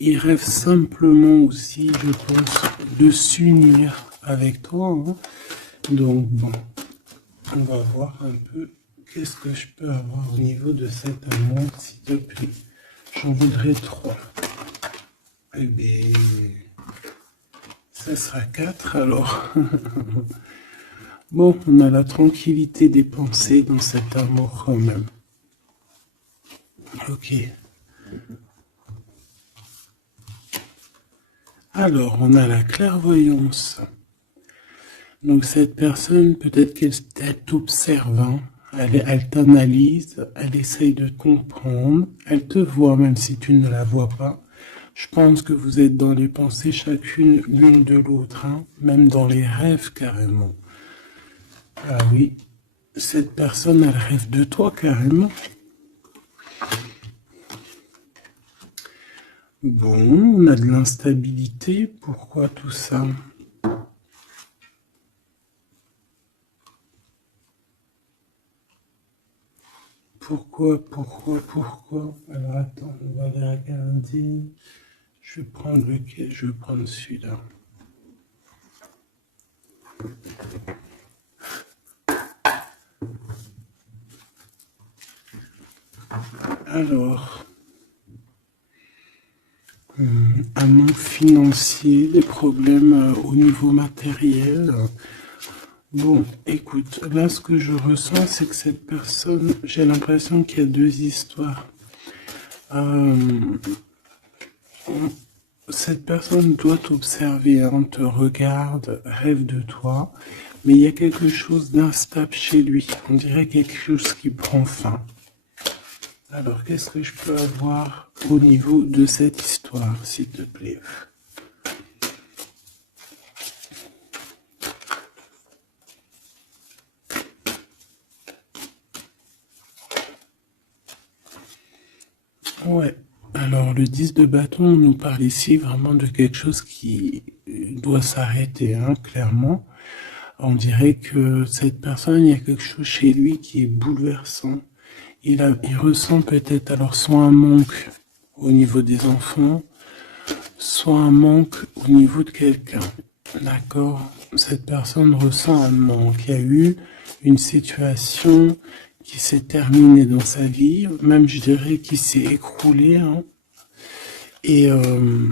il rêve simplement aussi, je pense, de s'unir avec toi, hein. Donc bon, on va voir un peu qu'est-ce que je peux avoir au niveau de cet amour, s'il te plaît. J'en voudrais 3. Eh bien, ça sera 4 alors. Bon, on a la tranquillité des pensées dans cet amour quand même. Ok. Alors, on a la clairvoyance. Donc cette personne, peut-être qu'elle t'observe, hein. Elle t'analyse, elle essaye de te comprendre, elle te voit même si tu ne la vois pas. Je pense que vous êtes dans les pensées chacune l'une de l'autre, hein, même dans les rêves carrément. Ah oui, cette personne, elle rêve de toi carrément. Bon, on a de l'instabilité, pourquoi tout ça? Pourquoi? Alors attends, on va les regarder. Je vais prendre lequel? Je vais prendre celui-là. Alors, un manque financier, des problèmes au niveau matériel. Bon, écoute, là ce que je ressens, c'est que cette personne, j'ai l'impression qu'il y a 2 histoires. Cette personne doit t'observer, hein, te regarde, rêve de toi, mais il y a quelque chose d'instable chez lui. On dirait quelque chose qui prend fin. Alors, qu'est-ce que je peux avoir au niveau de cette histoire, s'il te plaît? Ouais. Alors, le 10 de bâton nous parle ici vraiment de quelque chose qui doit s'arrêter, hein, clairement. On dirait que cette personne, il y a quelque chose chez lui qui est bouleversant. Il ressent peut-être alors soit un manque au niveau des enfants, soit un manque au niveau de quelqu'un. D'accord? Cette personne ressent un manque. Il y a eu une situation qui s'est terminée dans sa vie, même je dirais qui s'est écroulée, hein, et, euh,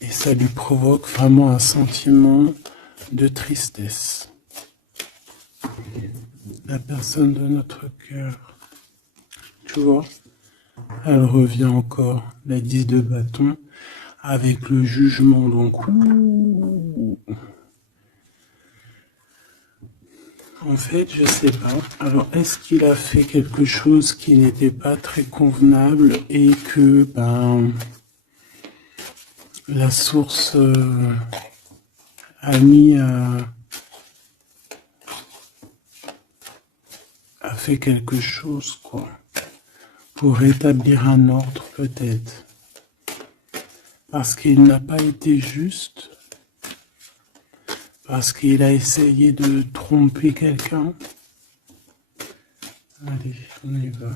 et ça lui provoque vraiment un sentiment de tristesse. La personne de notre cœur, tu vois, elle revient encore, la 10 de bâton, avec le jugement, donc en fait, je sais pas. Alors, est-ce qu'il a fait quelque chose qui n'était pas très convenable et que, la source a mis a fait quelque chose, quoi, pour rétablir un ordre, peut-être. Parce qu'il n'a pas été juste, parce qu'il a essayé de tromper quelqu'un. Allez, on y va.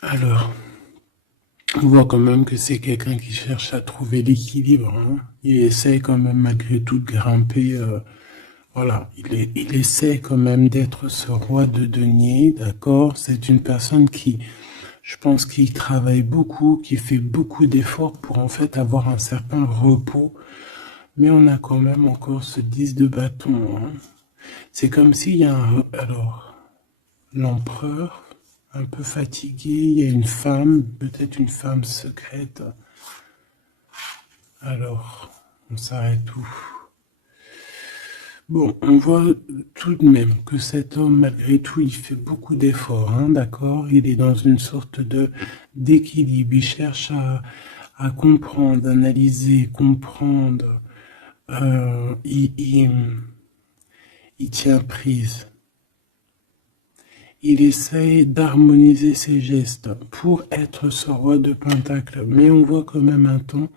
Alors, on voit quand même que c'est quelqu'un qui cherche à trouver l'équilibre, hein. Il essaie quand même malgré tout de grimper. Voilà, il essaie quand même d'être ce roi de denier, d'accord? C'est une personne qui, je pense, qui travaille beaucoup, qui fait beaucoup d'efforts pour en fait avoir un certain repos. Mais on a quand même encore ce 10 de bâton, hein. C'est comme s'il y a alors, l'empereur, un peu fatigué, il y a une femme, peut-être une femme secrète. Alors, on s'arrête où? Bon, on voit tout de même que cet homme, malgré tout, il fait beaucoup d'efforts, hein, d'accord? Il est dans une sorte de d'équilibre. Il cherche à comprendre, analyser, comprendre. Il tient prise. il essaye d'harmoniser ses gestes pour être ce roi de Pentacle. Mais on voit quand même un temps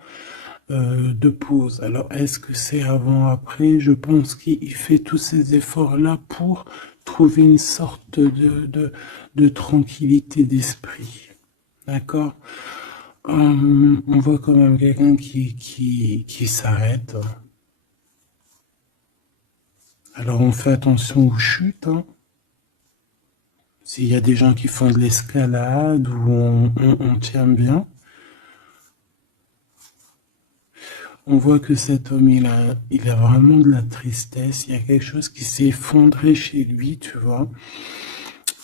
de pause. Alors, est-ce que c'est avant, après? Je pense qu'il fait tous ces efforts-là pour trouver une sorte de tranquillité d'esprit. D'accord? On voit quand même quelqu'un qui s'arrête. Alors, on fait attention aux chutes. Hein. S'il y a des gens qui font de l'escalade ou on tient bien. On voit que cet homme, il a vraiment de la tristesse. Il y a quelque chose qui s'est effondré chez lui, tu vois.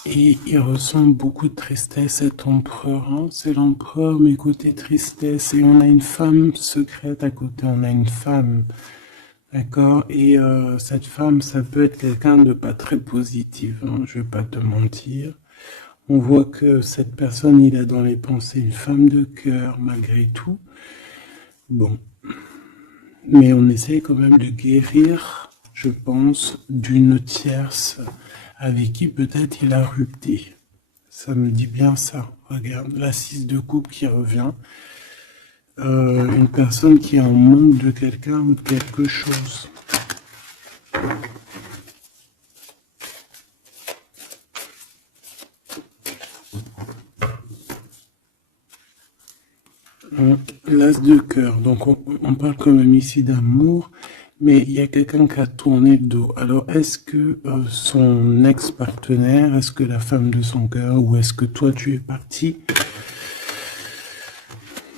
Et il ressent beaucoup de tristesse, cet empereur. Hein. C'est l'empereur, mais côté tristesse. Et on a une femme secrète à côté. On a une femme. D'accord? Et cette femme, ça peut être quelqu'un de pas très positif. Hein, je vais pas te mentir. On voit que cette personne, il a dans les pensées une femme de cœur, malgré tout. Bon. Mais on essaie quand même de guérir, je pense, d'une tierce avec qui peut-être il a rupté. Ça me dit bien ça. Regarde, la 6 de coupe qui revient. Une personne qui est en manque de quelqu'un ou de quelque chose. L'as de cœur, donc on parle quand même ici d'amour, mais il y a quelqu'un qui a tourné le dos. Alors est-ce que son ex-partenaire, est-ce que la femme de son cœur, ou est-ce que toi tu es parti?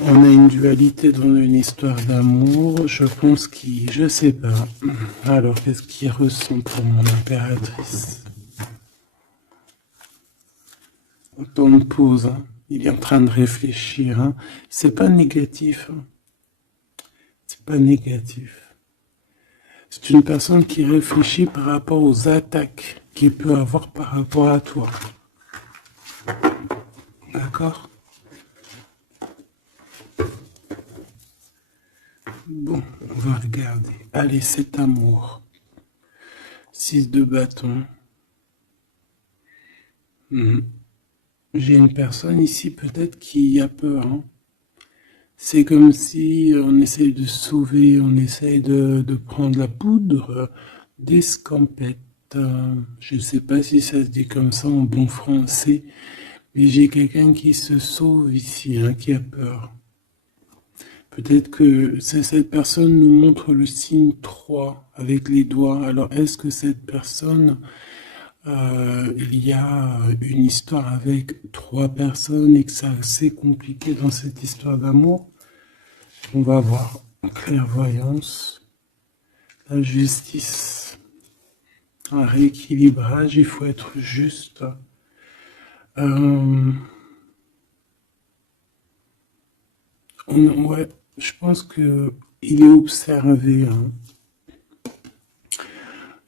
On a une dualité dans une histoire d'amour, je pense qu'il, je sais pas. Alors qu'est-ce qu'il ressent pour mon impératrice? Autant de pause, hein. Il est en train de réfléchir. Hein. C'est pas négatif. Hein. C'est pas négatif. C'est une personne qui réfléchit par rapport aux attaques qu'il peut avoir par rapport à toi. D'accord? Bon, on va regarder. Allez, cet amour. 6 de bâton. J'ai une personne ici peut-être qui a peur. Hein. C'est comme si on essaye de sauver, on essaye de prendre la poudre d'escampette. Je ne sais pas si ça se dit comme ça en bon français, mais j'ai quelqu'un qui se sauve ici, hein, qui a peur. Peut-être que cette personne nous montre le signe 3 avec les doigts. Alors est-ce que cette personne, il y a une histoire avec 3 personnes et que c'est assez compliqué dans cette histoire d'amour? On va voir. Clairvoyance, la justice, un rééquilibrage, il faut être juste. Ouais, je pense que il est observé. Hein.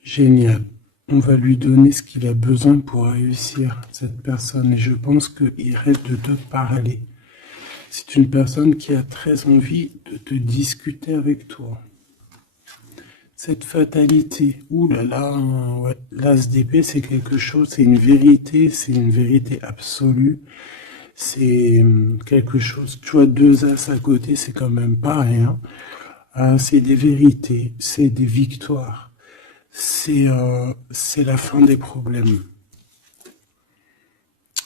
Génial. On va lui donner ce qu'il a besoin pour réussir, cette personne. Et je pense qu'il reste de te parler. C'est une personne qui a très envie de te discuter avec toi. Cette fatalité, ouh là là, ouais. L'as d'épée, c'est quelque chose, c'est une vérité absolue. C'est quelque chose, tu vois, 2 as à côté, c'est quand même pas rien. C'est des vérités, c'est des victoires. C'est la fin des problèmes.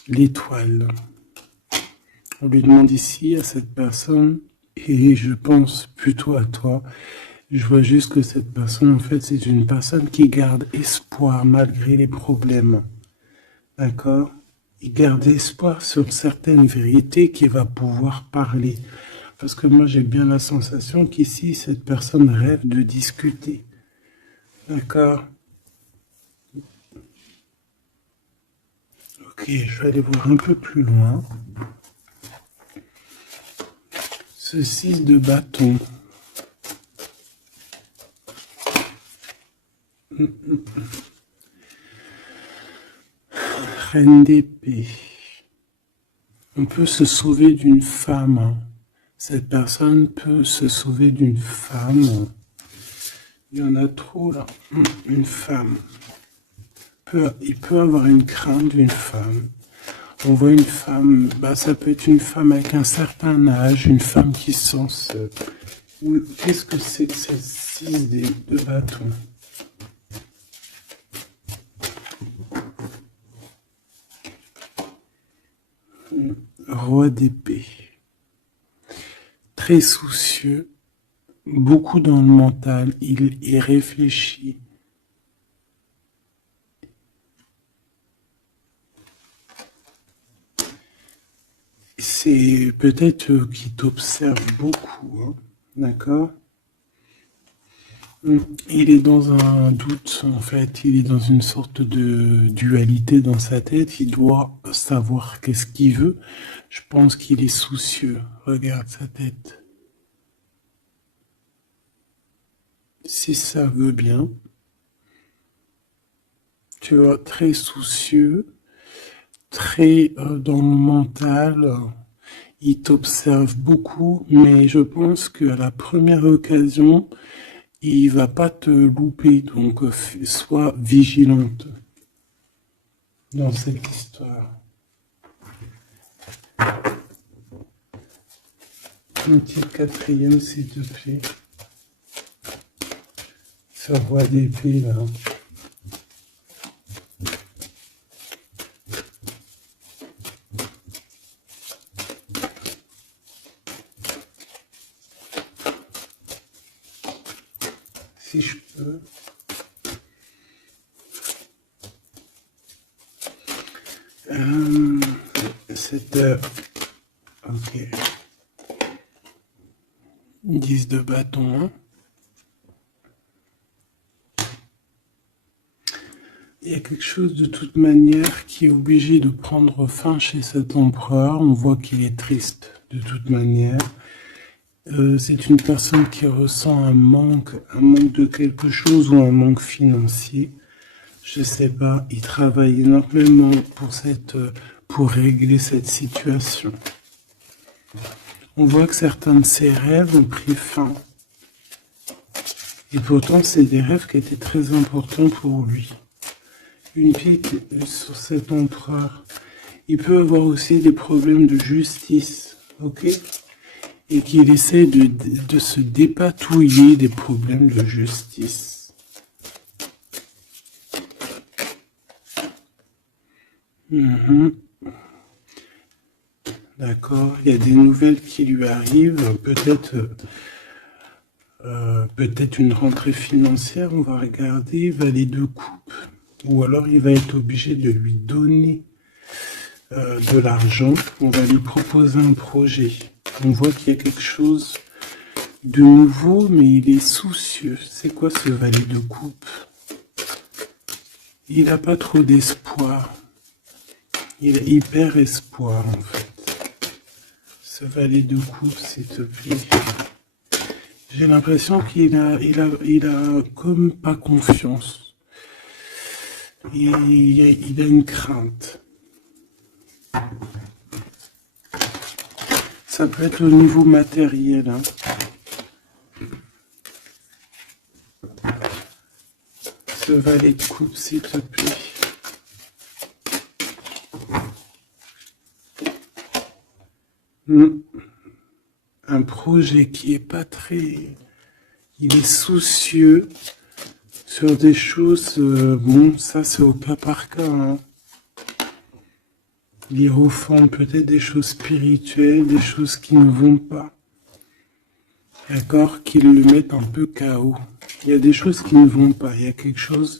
L'étoile. On lui demande ici à cette personne, et je pense plutôt à toi, je vois juste que cette personne, en fait, c'est une personne qui garde espoir malgré les problèmes. D'accord? Il garde espoir sur certaines vérités qu'il va pouvoir parler. Parce que moi, j'ai bien la sensation qu'ici, cette personne rêve de discuter. D'accord? Ok, je vais aller voir un peu plus loin. Ce 6 de bâton. Reine d'épée. On peut se sauver d'une femme. Hein. Cette personne peut se sauver d'une femme. Il y en a trop là. Une femme. il peut avoir une crainte d'une femme. On voit une femme, ça peut être une femme avec un certain âge, une femme qui se sent seule. Qu'est-ce que c'est que cette 6 de bâton? Roi d'épée. Très soucieux, beaucoup dans le mental, il réfléchit. C'est peut-être qu'il t'observe beaucoup, hein, d'accord? Il est dans un doute, en fait, il est dans une sorte de dualité dans sa tête, il doit savoir qu'est-ce qu'il veut. Je pense qu'il est soucieux, regarde sa tête. Si ça veut bien, tu vois, très soucieux, très dans le mental, il t'observe beaucoup, mais je pense qu'à la première occasion, il va pas te louper, donc sois vigilante dans cette histoire. Un petit quatrième, s'il te plaît. Ce roi d'épée, là. Si je peux. Cette... ok. 10 de bâton, hein. Il y a quelque chose de toute manière qui est obligé de prendre fin chez cet empereur. On voit qu'il est triste de toute manière. C'est une personne qui ressent un manque de quelque chose ou un manque financier. Je sais pas, il travaille énormément pour régler cette situation. On voit que certains de ses rêves ont pris fin. Et pourtant, c'est des rêves qui étaient très importants pour lui. Une pique sur cet empereur. Il peut avoir aussi des problèmes de justice, ok? Et qu'il essaie de se dépatouiller des problèmes de justice. D'accord, il y a des nouvelles qui lui arrivent, peut-être une rentrée financière, on va regarder, valet de coupe, ou alors il va être obligé de lui donner de l'argent, on va lui proposer un projet. On voit qu'il y a quelque chose de nouveau, mais il est soucieux. C'est quoi ce valet de coupe? Il n'a pas trop d'espoir. Il a hyper espoir, en fait. Ce valet de coupe, s'il te plaît. J'ai l'impression qu'il a comme pas confiance. Il a une crainte. Ça peut être au niveau matériel, hein. Ce valet de coupe, s'il te plaît. Un projet qui est pas très... Il est soucieux sur des choses... bon, ça c'est au cas par cas, hein. Il refonde peut-être des choses spirituelles, des choses qui ne vont pas. D'accord? Qui le mettent un peu KO. Il y a des choses qui ne vont pas. Il y a quelque chose...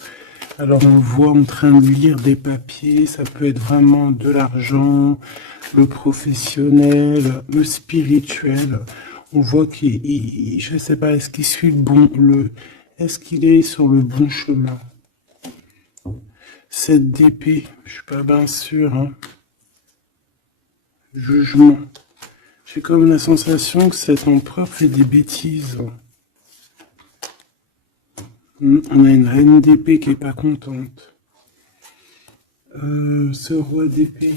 Alors on voit en train de lire des papiers, ça peut être vraiment de l'argent, le professionnel, le spirituel. On voit qu'il, je sais pas, est-ce qu'il suit est-ce qu'il est sur le bon chemin? 7 d'épée, je suis pas bien sûr, hein. Jugement. J'ai comme la sensation que cet empereur fait des bêtises. On a une reine d'épée qui est pas contente. Ce roi d'épée.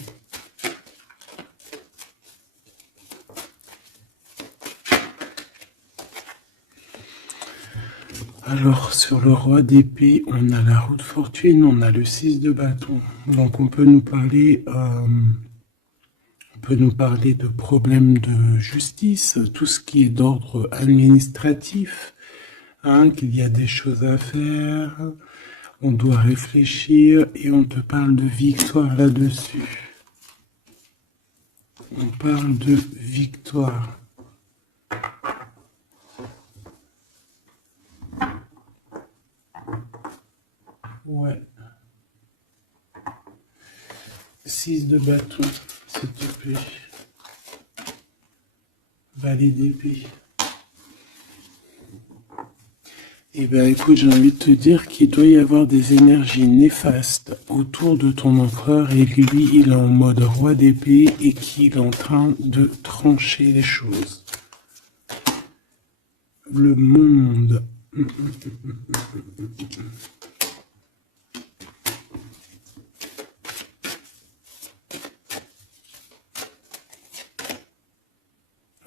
Alors, sur le roi d'épée, on a la roue de fortune, on a le 6 de bâton. Donc, on peut nous parler de problèmes de justice, tout ce qui est d'ordre administratif, hein, qu'il y a des choses à faire, on doit réfléchir et on te parle de victoire là-dessus. On parle de victoire. Ouais. 6 de bâton, s'il te plaît. Valet d'épée. Eh bien, écoute, j'ai envie de te dire qu'il doit y avoir des énergies néfastes autour de ton empereur et lui, il est en mode roi d'épée et qu'il est en train de trancher les choses. Le monde.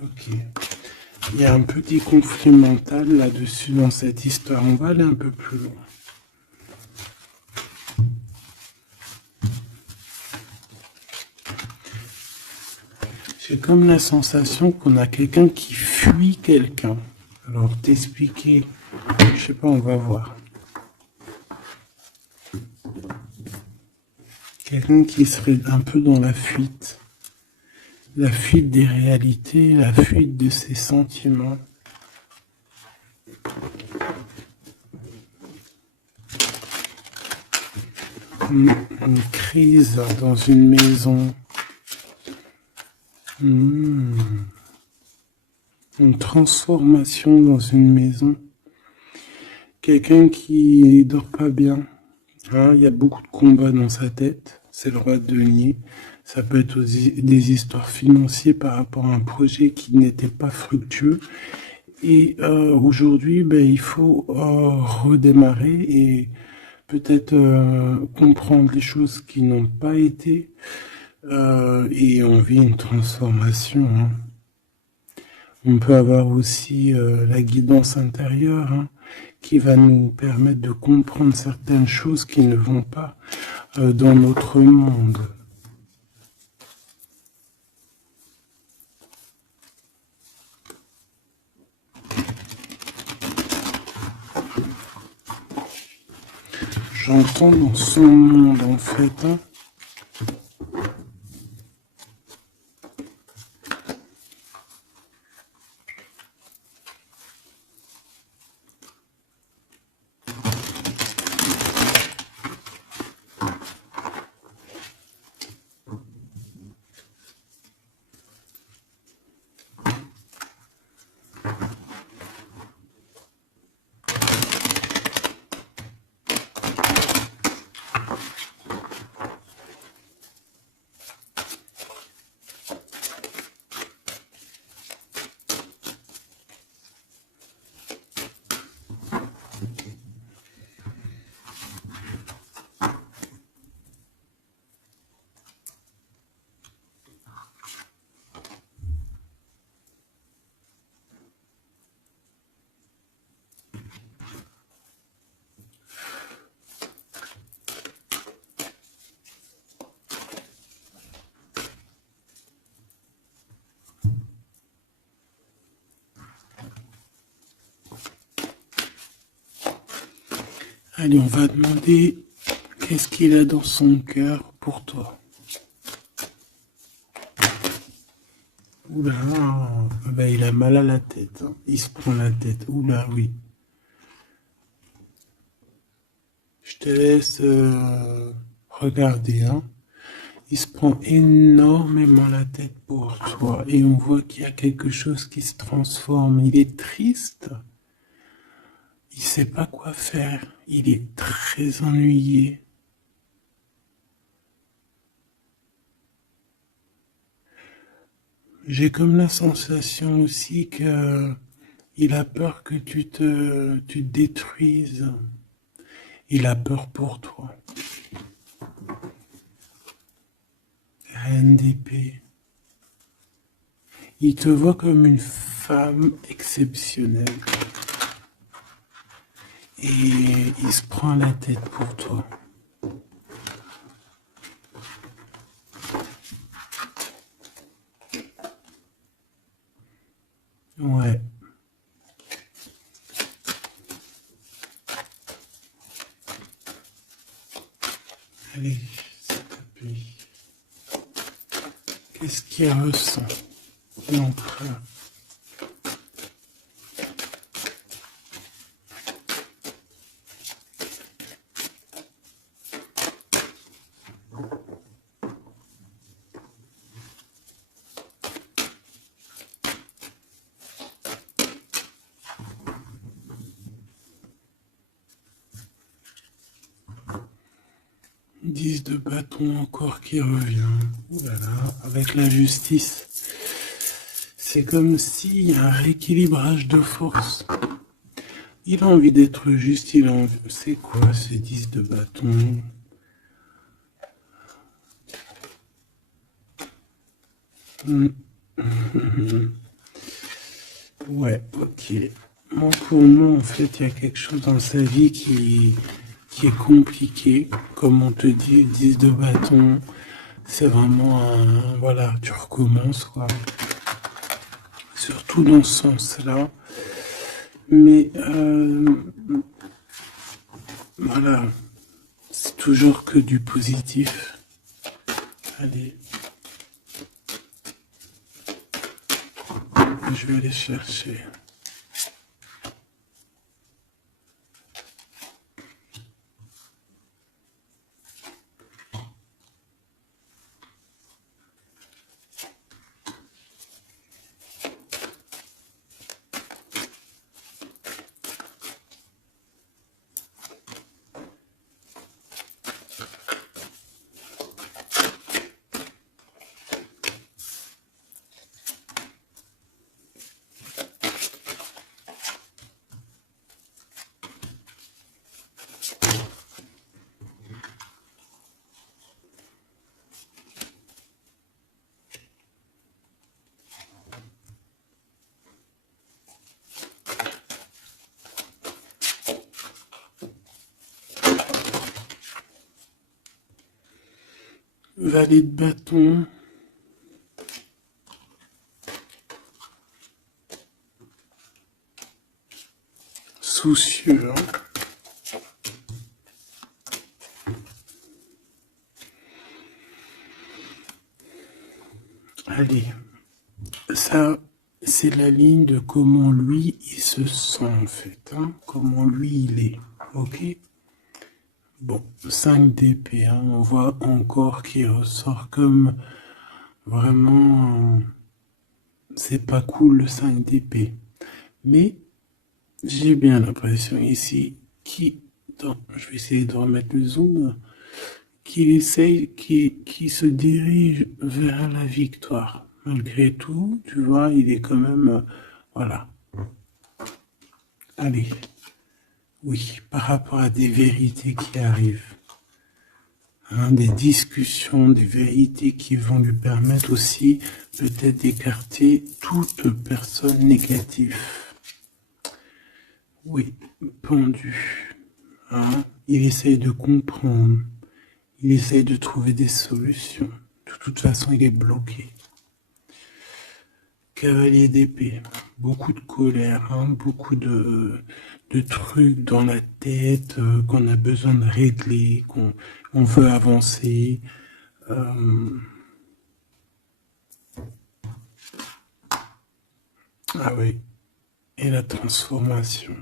Ok. Il y a un petit conflit mental là-dessus dans cette histoire. On va aller un peu plus loin. J'ai comme la sensation qu'on a quelqu'un qui fuit quelqu'un. Alors t'expliquer, je sais pas, on va voir. Quelqu'un qui serait un peu dans la fuite des réalités, la fuite de ses sentiments. Une crise dans une maison. Une transformation dans une maison. Quelqu'un qui dort pas bien. Hein, il y a beaucoup de combats dans sa tête. C'est le roi de denier. Ça peut être aussi des histoires financières par rapport à un projet qui n'était pas fructueux. Et aujourd'hui, il faut redémarrer et peut-être comprendre les choses qui n'ont pas été. Et on vit une transformation. Hein. On peut avoir aussi la guidance intérieure, hein, qui va nous permettre de comprendre certaines choses qui ne vont pas dans notre monde. J'entends dans son monde en fait. Hein. Allez, on va demander qu'est-ce qu'il a dans son cœur pour toi. Oula, il a mal à la tête. Hein. Il se prend la tête. Oula, oui. Je te laisse regarder. Hein. Il se prend énormément la tête pour toi. Et on voit qu'il y a quelque chose qui se transforme. Il est triste. Il sait pas quoi faire. Il est très ennuyé. J'ai comme la sensation aussi que il a peur que tu te détruises. Il a peur pour toi. Reine d'épée. Il te voit comme une femme exceptionnelle. et il se prend la tête pour toi. Ouais. Allez, s'il te plaît. Qu'est-ce qu'il ressent, l'empereur? Dix de bâton encore qui revient. Ouh là là, avec la justice. C'est comme s'il y a un rééquilibrage de force. Il a envie d'être juste, il a envie... C'est quoi ces 10 de bâton? Ouais, ok. Moi, pour moi, en fait, il y a quelque chose dans sa vie qui est compliqué. Comme on te dit, 10 de bâton, c'est vraiment un... Voilà, tu recommences, quoi. Surtout dans ce sens-là. Mais, voilà, c'est toujours que du positif. Allez. Je vais aller chercher. Valet de bâton. Soucieux. Allez. Ça, c'est la ligne de comment lui, il se sent, en fait. Hein, comment lui, il est. Ok? Bon, 5 d'épée. Hein, on voit encore qu'il ressort comme vraiment... c'est pas cool, le 5 d'épée. Mais j'ai bien l'impression ici je vais essayer de remettre le zoom, qu'il essaye, qu'il se dirige vers la victoire. Malgré tout, tu vois, il est quand même, voilà. Allez, oui, par rapport à des vérités qui arrivent, hein, des discussions, des vérités qui vont lui permettre aussi peut-être d'écarter toute personne négative. Oui, pendu. Hein, il essaye de comprendre. Il essaye de trouver des solutions. De toute façon, il est bloqué. Cavalier d'épée. Beaucoup de colère, hein, beaucoup de trucs dans la tête qu'on a besoin de régler, qu'on veut avancer. Ah oui. Et la transformation.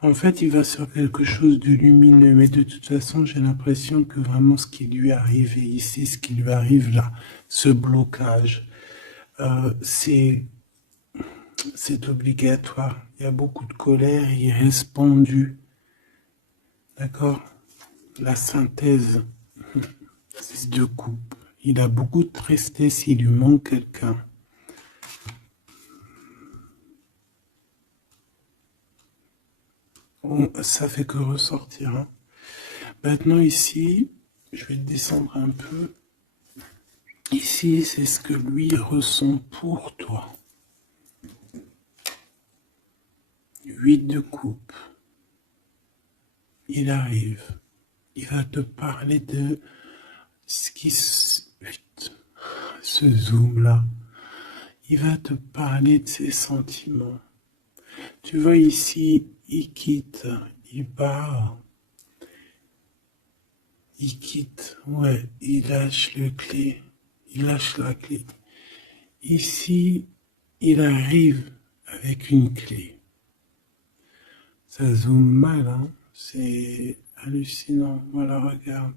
En fait, il va sur quelque chose de lumineux, mais de toute façon, j'ai l'impression que vraiment ce qui lui est arrivé ici, ce qui lui arrive là, ce blocage, c'est obligatoire. Il y a beaucoup de colère, il reste pendu. D'accord? La synthèse, 6 de coupe. Il a beaucoup de tristesse, il lui manque quelqu'un. Bon, ça fait que ressortir. Hein. Maintenant ici, je vais descendre un peu. Ici, c'est ce que lui ressent pour toi. 8 de coupe. il arrive. Il va te parler de ce qui ce zoom là. Il va te parler de ses sentiments. Tu vois ici, il quitte, il part. Il quitte, ouais, il lâche le clé. Il lâche la clé. Ici, il arrive avec une clé. Ça zoome mal, hein. C'est hallucinant. Voilà, regarde.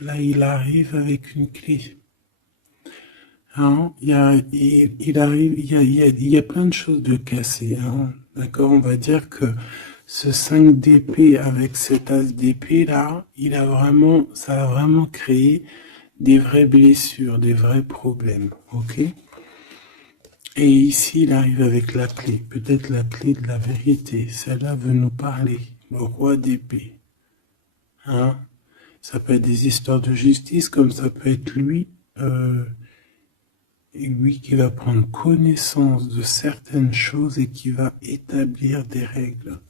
Là, il arrive avec une clé. Hein, il arrive, il y a plein de choses de cassées. Hein. D'accord, on va dire que ce 5 d'épée avec cet as d'épée là, ça a vraiment créé des vraies blessures, des vrais problèmes. Ok. Et ici, il arrive avec la clé, peut-être la clé de la vérité. Celle-là veut nous parler, le roi d'épée. Hein, ça peut être des histoires de justice, comme ça peut être lui. Et lui qui va prendre connaissance de certaines choses et qui va établir des règles.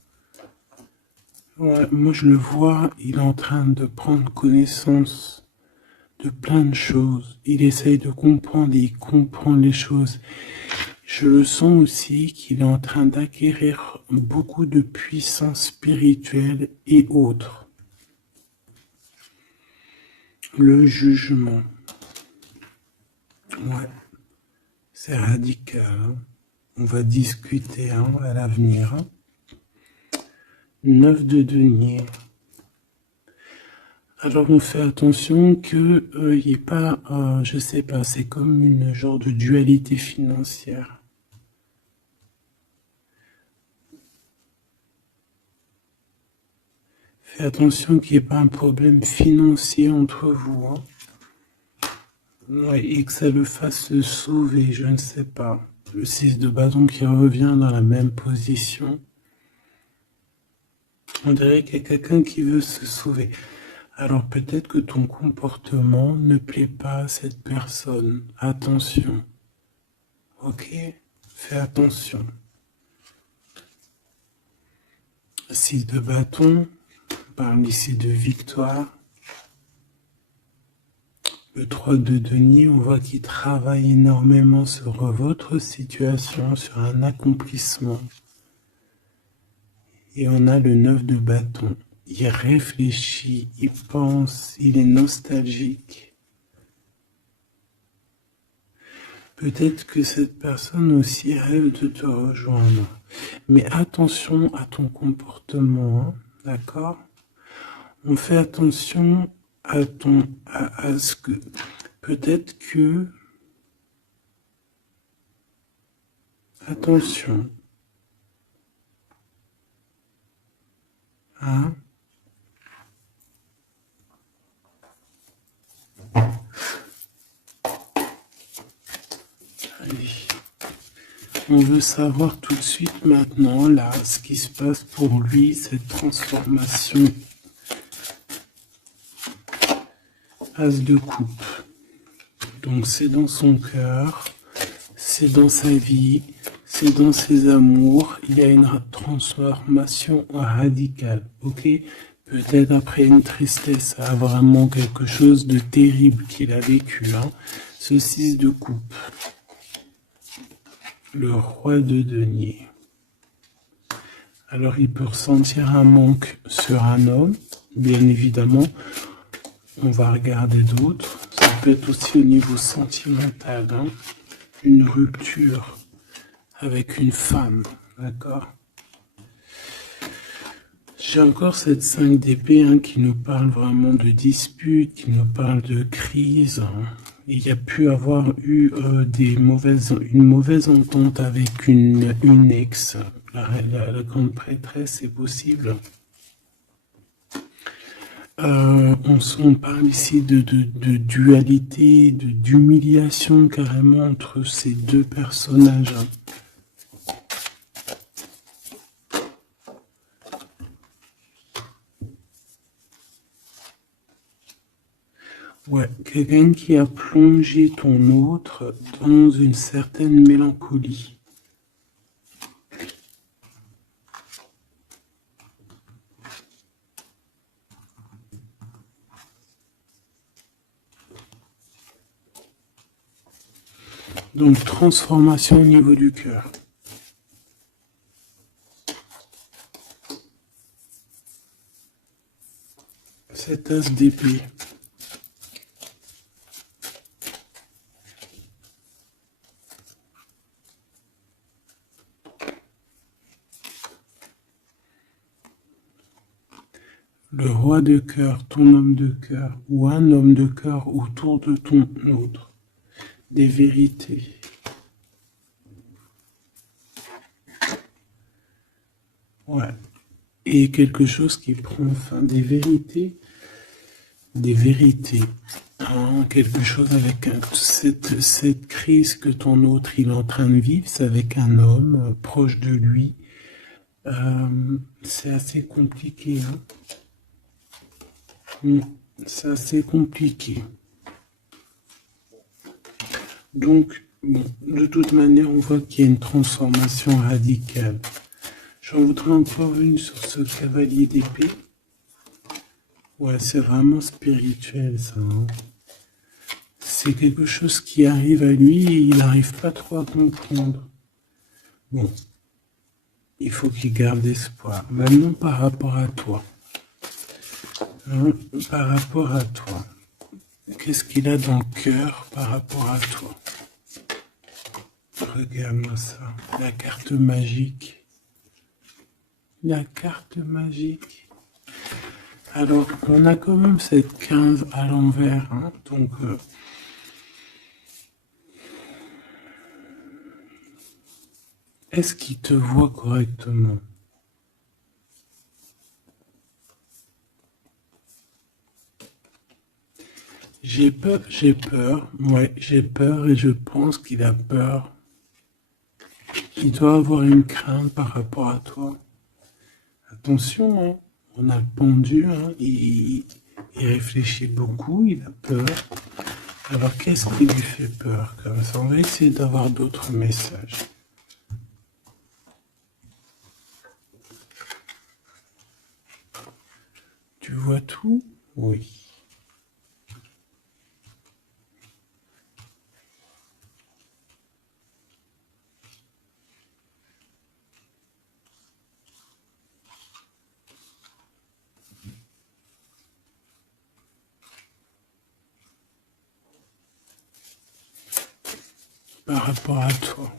Ouais, moi je le vois, il est en train de prendre connaissance de plein de choses. Il essaye de comprendre et il comprend les choses. Je le sens aussi qu'il est en train d'acquérir beaucoup de puissance spirituelle et autres. Le jugement. Ouais. C'est radical. Hein. On va discuter hein, à l'avenir. Hein. 9 de denier. Alors on fait attention que il n'y ait pas, je sais pas, c'est comme une genre de dualité financière. Fais attention qu'il n'y ait pas un problème financier entre vous. Hein. Ouais, et que ça le fasse se sauver, je ne sais pas. Le 6 de bâton qui revient dans la même position. On dirait qu'il y a quelqu'un qui veut se sauver. Alors peut-être que ton comportement ne plaît pas à cette personne. Attention. Ok? Fais attention. 6 de bâton. On parle ici de victoire. Le 3 de denier, on voit qu'il travaille énormément sur votre situation, sur un accomplissement. Et on a le 9 de bâton. Il réfléchit, il pense, il est nostalgique. Peut-être que cette personne aussi rêve de te rejoindre. Mais attention à ton comportement, hein, d'accord? On fait attention à ce que peut-être que attention. Hein? Allez. On veut savoir tout de suite maintenant, là, ce qui se passe pour lui, cette transformation. As de coupe. Donc c'est dans son cœur, c'est dans sa vie, c'est dans ses amours. Il y a une transformation radicale, ok? Peut-être après une tristesse, vraiment quelque chose de terrible qu'il a vécu. Hein. Ce 6 de coupe. Le roi de denier. Alors il peut ressentir un manque sur un homme, bien évidemment. On va regarder d'autres. Ça peut être aussi au niveau sentimental, hein, une rupture avec une femme, d'accord? J'ai encore cette 5 d'épée hein, qui nous parle vraiment de dispute, qui nous parle de crise. Hein. Il y a pu avoir eu une mauvaise entente avec une ex. La grande prêtresse, c'est possible. On parle ici de dualité, d'humiliation carrément entre ces deux personnages. Ouais, quelqu'un qui a plongé ton autre dans une certaine mélancolie. Donc, transformation au niveau du cœur. Cet as d'épée. Le roi de cœur, ton homme de cœur, ou un homme de cœur autour de ton autre. Des vérités. Ouais. Et quelque chose qui prend fin. Des vérités. Des vérités. Hein, quelque chose avec cette crise que ton autre il est en train de vivre, c'est avec un homme proche de lui. C'est assez compliqué. Hein. C'est assez compliqué. Donc, bon, de toute manière, on voit qu'il y a une transformation radicale. J'en voudrais encore une sur ce cavalier d'épée. Ouais, c'est vraiment spirituel, ça. Hein. C'est quelque chose qui arrive à lui et il n'arrive pas trop à comprendre. Bon, il faut qu'il garde espoir. Maintenant, par rapport à toi. Hein, par rapport à toi. Qu'est-ce qu'il a dans le cœur par rapport à toi? Regarde-moi ça. La carte magique. La carte magique. Alors, on a quand même cette 15 à l'envers. Hein, donc, est-ce qu'il te voit correctement? J'ai peur, ouais, j'ai peur et je pense qu'il a peur. Il doit avoir une crainte par rapport à toi. Attention, hein, on a le pendu, hein, il réfléchit beaucoup, il a peur. Alors qu'est-ce qui lui fait peur comme ça? On va essayer d'avoir d'autres messages. Tu vois tout? Oui. Par rapport à toi.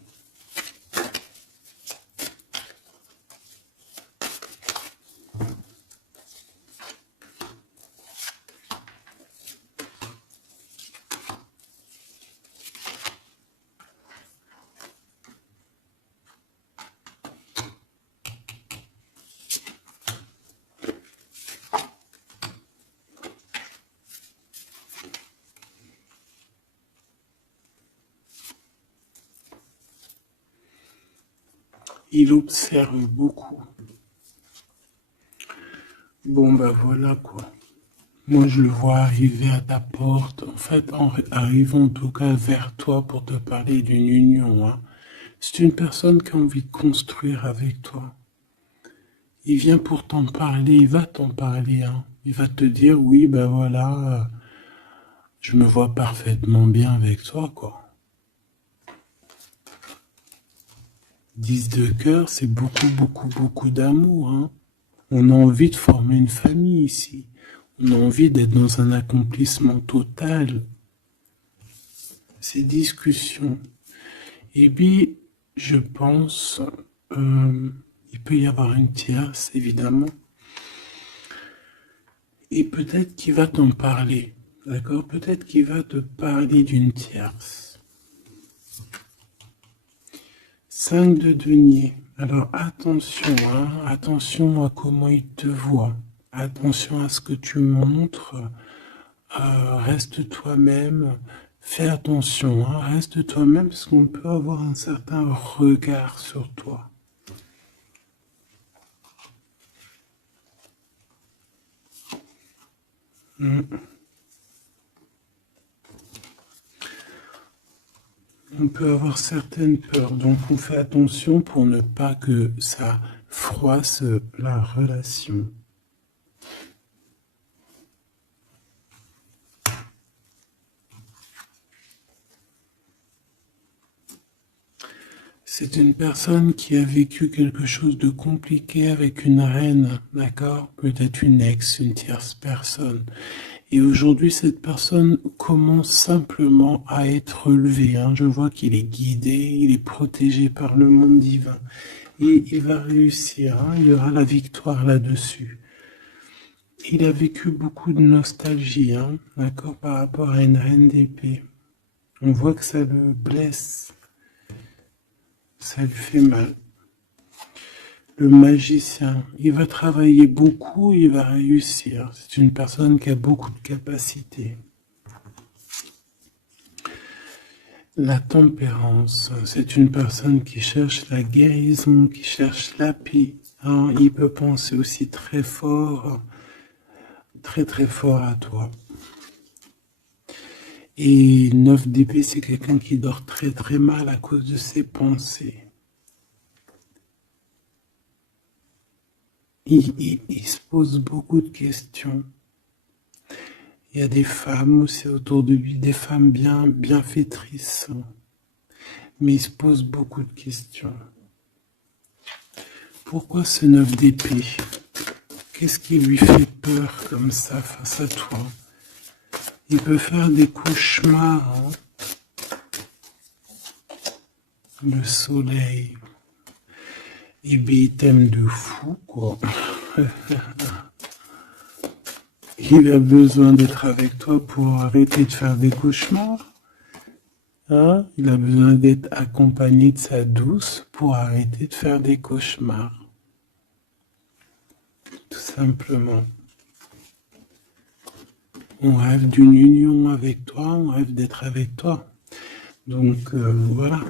Il observe beaucoup. Bon, bah voilà quoi. Moi, je le vois arriver à ta porte, en fait, en arrivant en tout cas vers toi pour te parler d'une union. Hein. C'est une personne qui a envie de construire avec toi. Il vient pour t'en parler, il va t'en parler. Hein. Il va te dire, oui, ben voilà, je me vois parfaitement bien avec toi, quoi. 10 de cœur, c'est beaucoup, beaucoup, beaucoup d'amour. Hein. On a envie de former une famille ici. On a envie d'être dans un accomplissement total. Ces discussions. Et puis, je pense, il peut y avoir une tierce, évidemment. Et peut-être qu'il va t'en parler. D'accord? Peut-être qu'il va te parler d'une tierce. 5 de denier. Alors attention, hein, attention à comment il te voit. Attention à ce que tu montres. Reste toi-même. Fais attention, hein, reste toi-même parce qu'on peut avoir un certain regard sur toi. On peut avoir certaines peurs, donc on fait attention pour ne pas que ça froisse la relation. C'est une personne qui a vécu quelque chose de compliqué avec une reine, d'accord? Peut-être une ex, une tierce personne. Et aujourd'hui, cette personne commence simplement à être relevée, hein. Je vois qu'il est guidé, il est protégé par le monde divin. Et il va réussir, hein. Il y aura la victoire là-dessus. Il a vécu beaucoup de nostalgie, hein, d'accord, par rapport à une reine d'épée. On voit que ça le blesse, ça lui fait mal. Le magicien, il va travailler beaucoup, il va réussir. C'est une personne qui a beaucoup de capacités. La tempérance, c'est une personne qui cherche la guérison, qui cherche la paix, hein. Il peut penser aussi très fort, très très fort à toi. Et 9 d'épée, c'est quelqu'un qui dort très très mal à cause de ses pensées. Il se pose beaucoup de questions. Il y a des femmes aussi autour de lui, des femmes bienfaitrices. Mais il se pose beaucoup de questions. Pourquoi ce 9 d'épée? Qu'est-ce qui lui fait peur comme ça face à toi? Il peut faire des cauchemars, hein. Le soleil. Et bien, il t'aime de fou, quoi. Il a besoin d'être avec toi pour arrêter de faire des cauchemars. Hein? Il a besoin d'être accompagné de sa douce pour arrêter de faire des cauchemars. Tout simplement. On rêve d'une union avec toi, on rêve d'être avec toi. Donc voilà.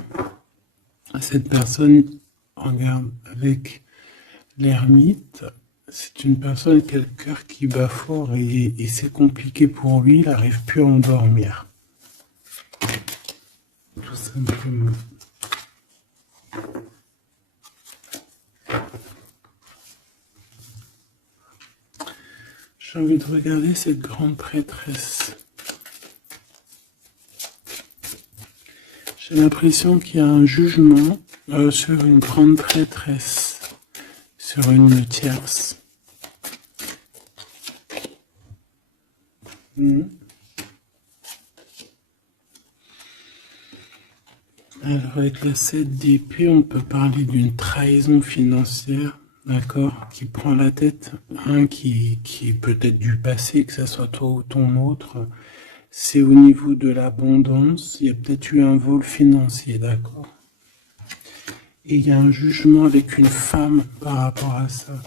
Cette personne, regarde, avec l'ermite, c'est une personne qui a le cœur qui bat fort et c'est compliqué pour lui, il n'arrive plus à endormir. Tout simplement. J'ai envie de regarder cette grande prêtresse. J'ai l'impression qu'il y a un jugement sur une grande prêtresse, sur une tierce. Alors avec la 7 d'épée, on peut parler d'une trahison financière, d'accord, qui prend la tête, hein, qui est peut-être du passé, que ce soit toi ou ton autre. C'est au niveau de l'abondance, il y a peut-être eu un vol financier, d'accord. Et il y a un jugement avec une femme par rapport à ça.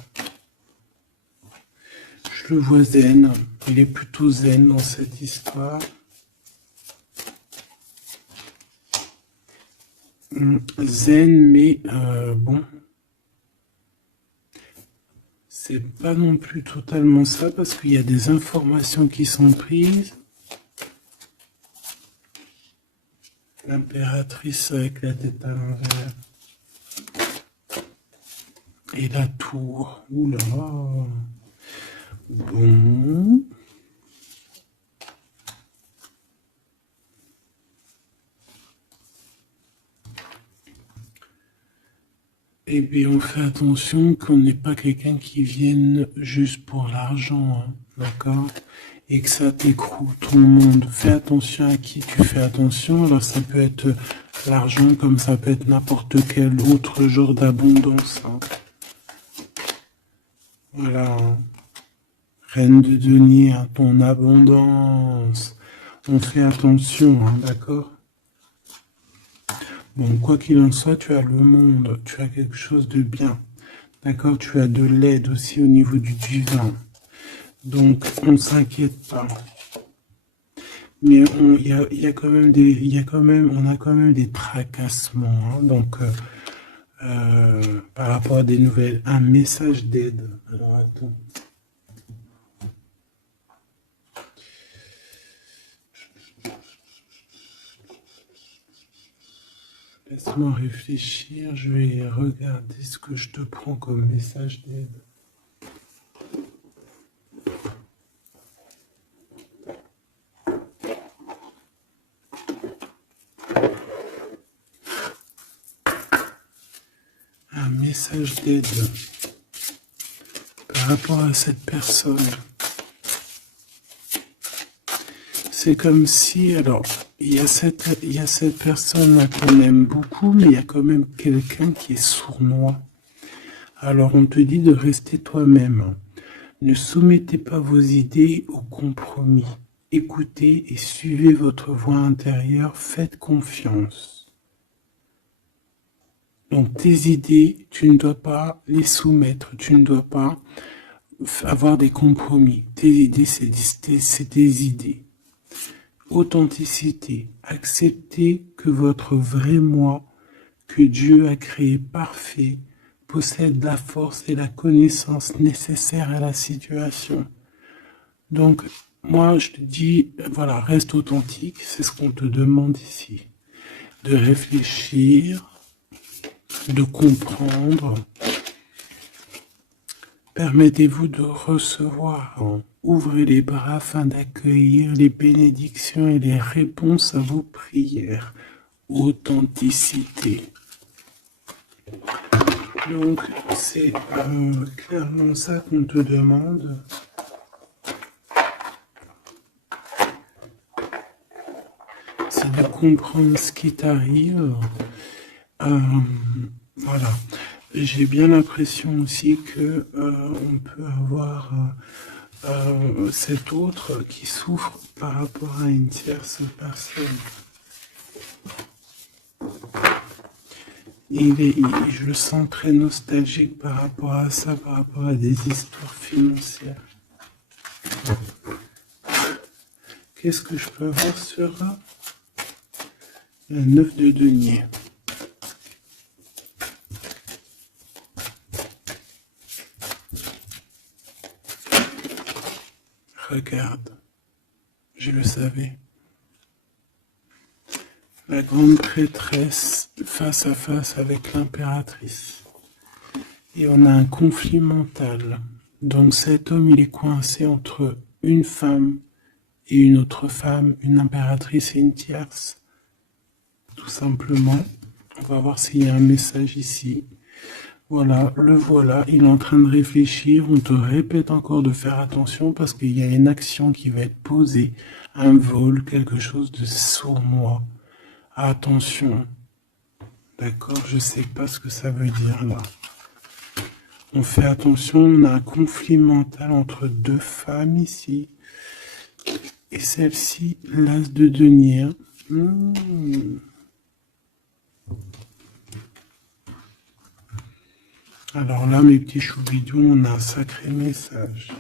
Je le vois zen, il est plutôt zen dans cette histoire. Zen, mais bon, c'est pas non plus totalement ça parce qu'il y a des informations qui sont prises. L'impératrice avec la tête à l'envers. Et la tour. Oula. Bon. Et bien, on fait attention qu'on n'ait pas quelqu'un qui vienne juste pour l'argent, hein, d'accord? Et que ça t'écroule tout le monde. Fais attention à qui tu fais attention. Alors, ça peut être l'argent comme ça peut être n'importe quel autre genre d'abondance, hein. Voilà. Hein. Reine de denier, hein, ton abondance. On fait attention, hein, d'accord? Bon, quoi qu'il en soit, tu as le monde, tu as quelque chose de bien. D'accord? Tu as de l'aide aussi au niveau du divin. Donc, on ne s'inquiète pas. Mais il y a quand même on a quand même des tracassements, hein. Donc, par rapport à des nouvelles, un message d'aide. Alors, attends. Laisse-moi réfléchir, je vais regarder ce que je te prends comme message d'aide. message d'aide par rapport à cette personne. C'est comme si, alors, il y a cette personne-là qu'on aime beaucoup, mais il y a quand même quelqu'un qui est sournois. Alors, on te dit de rester toi-même. Ne soumettez pas vos idées au compromis. Écoutez et suivez votre voix intérieure, faites confiance. Donc, tes idées, tu ne dois pas les soumettre, tu ne dois pas avoir des compromis. Tes idées, c'est tes idées. Authenticité. Acceptez que votre vrai moi, que Dieu a créé parfait, possède la force et la connaissance nécessaires à la situation. Donc, moi, je te dis, voilà, reste authentique, c'est ce qu'on te demande ici. De réfléchir, de comprendre. Permettez-vous de recevoir. Ouvrez les bras afin d'accueillir les bénédictions et les réponses à vos prières. Authenticité. Donc, c'est clairement ça qu'on te demande. C'est de comprendre ce qui t'arrive. Voilà. J'ai bien l'impression aussi que on peut avoir cet autre qui souffre par rapport à une tierce personne. Je le sens très nostalgique par rapport à ça, par rapport à des histoires financières. Qu'est-ce que je peux avoir sur le 9 de denier? Regarde, je le savais. La grande prêtresse face à face avec l'impératrice. Et on a un conflit mental. Donc cet homme, il est coincé entre une femme et une autre femme, une impératrice et une tierce. Tout simplement. On va voir s'il y a un message ici. Voilà, le voilà, il est en train de réfléchir. On te répète encore de faire attention parce qu'il y a une action qui va être posée. Un vol, quelque chose de sournois. Attention. D'accord, je sais pas ce que ça veut dire là. On fait attention, on a un conflit mental entre deux femmes ici. Et celle-ci, l'as de denier. Alors là, mes petits choubidous, on a un sacré message.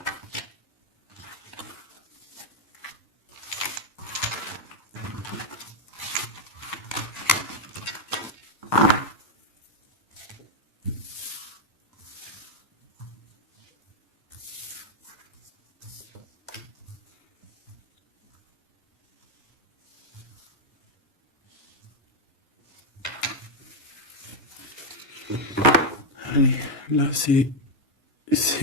Allez, là c'est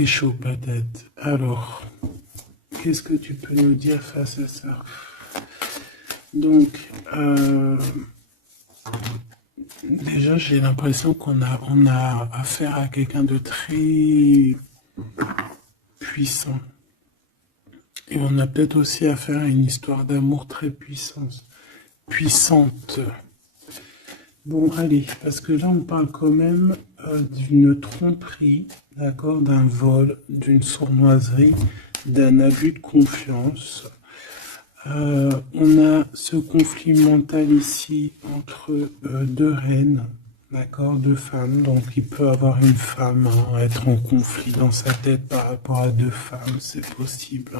chaud patate. Alors, qu'est-ce que tu peux nous dire face à ça? Donc, déjà j'ai l'impression qu'on a affaire à quelqu'un de très puissant. Et on a peut-être aussi affaire à une histoire d'amour très puissante. Bon, allez, parce que là, on parle quand même d'une tromperie, d'accord, d'un vol, d'une sournoiserie, d'un abus de confiance. On a ce conflit mental ici entre deux reines, d'accord, deux femmes. Donc, il peut avoir une femme, être en conflit dans sa tête par rapport à deux femmes, c'est possible.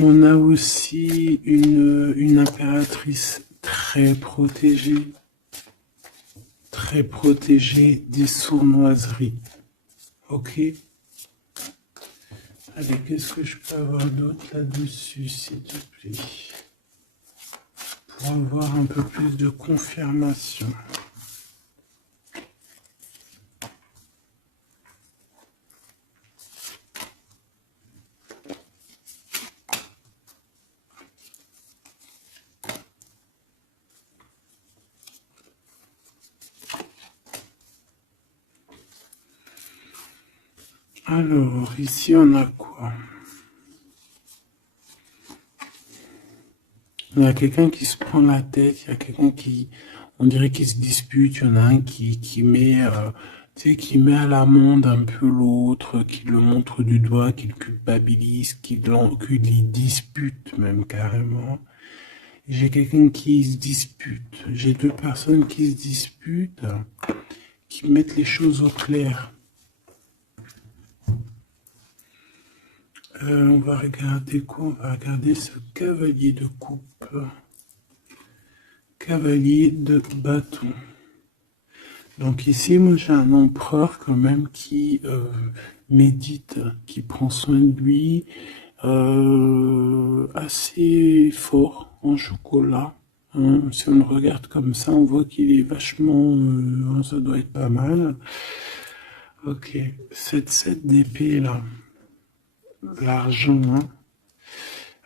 On a aussi une impératrice très protégée des sournoiseries. Ok? Allez, qu'est-ce que je peux avoir d'autre là-dessus, s'il te plaît? Pour avoir un peu plus de confirmation. Alors, ici, on a quoi? Il y a quelqu'un qui se prend la tête, il y a quelqu'un qui, on dirait qu'il se dispute, il y en a un qui met, tu sais, qui met à l'amende un peu l'autre, qui le montre du doigt, qui le culpabilise, qui les dispute même carrément. J'ai quelqu'un qui se dispute, j'ai deux personnes qui se disputent, qui mettent les choses au clair. On va regarder quoi? On va regarder ce cavalier de coupe. Cavalier de bâton. Donc ici, moi j'ai un empereur quand même qui médite, qui prend soin de lui, assez fort en chocolat. Hein. Si on le regarde comme ça, on voit qu'il est vachement... ça doit être pas mal. Ok, cette 7 d'épée là, l'argent, hein.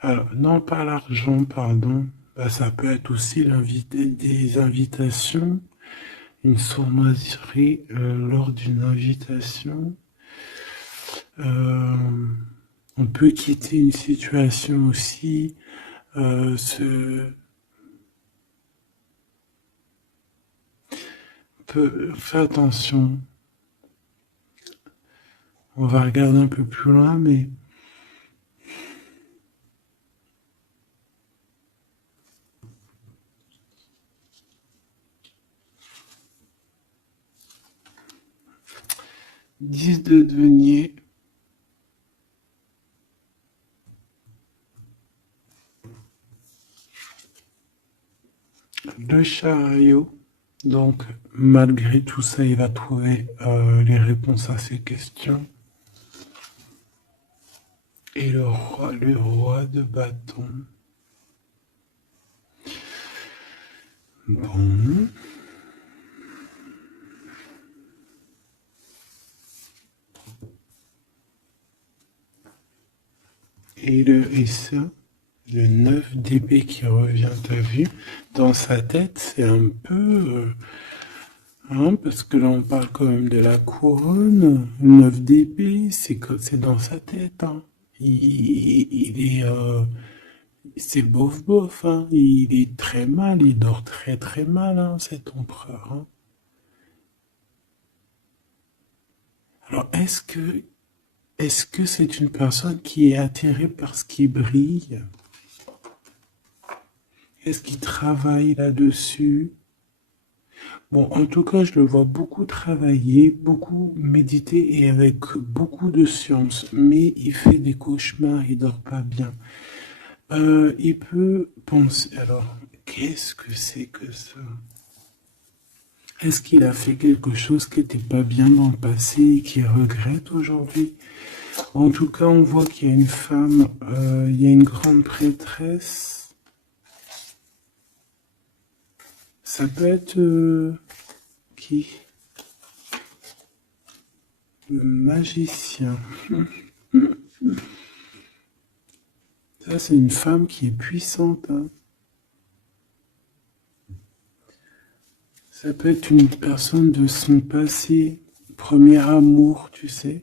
Alors, non pas l'argent, pardon, bah, ça peut être aussi des invitations, une sournoiserie lors d'une invitation. On peut quitter une situation aussi, faire attention. On va regarder un peu plus loin, mais 10 de denier. Le chariot. Donc, malgré tout ça, il va trouver les réponses à ses questions. Et le roi de bâton. Bon. Et ça, le 9 d'épée qui revient, t'as vu? Dans sa tête, c'est un peu... hein, parce que là, on parle quand même de la couronne. Le 9 d'épée, c'est dans sa tête. Hein. Il est... c'est bof, hein. Il est très mal, il dort très très mal, hein, cet empereur. Hein. Alors, est-ce que c'est une personne qui est attirée par ce qui brille? Est-ce qu'il travaille là-dessus? Bon, en tout cas, je le vois beaucoup travailler, beaucoup méditer et avec beaucoup de science, mais il fait des cauchemars, il dort pas bien. Il peut penser, alors, qu'est-ce que c'est que ça? Est-ce qu'il a fait quelque chose qui n'était pas bien dans le passé et qu'il regrette aujourd'hui? En tout cas, on voit qu'il y a une femme, il y a une grande prêtresse. Ça peut être qui? Le magicien. Ça, c'est une femme qui est puissante. Hein. Ça peut être une personne de son passé, premier amour, tu sais.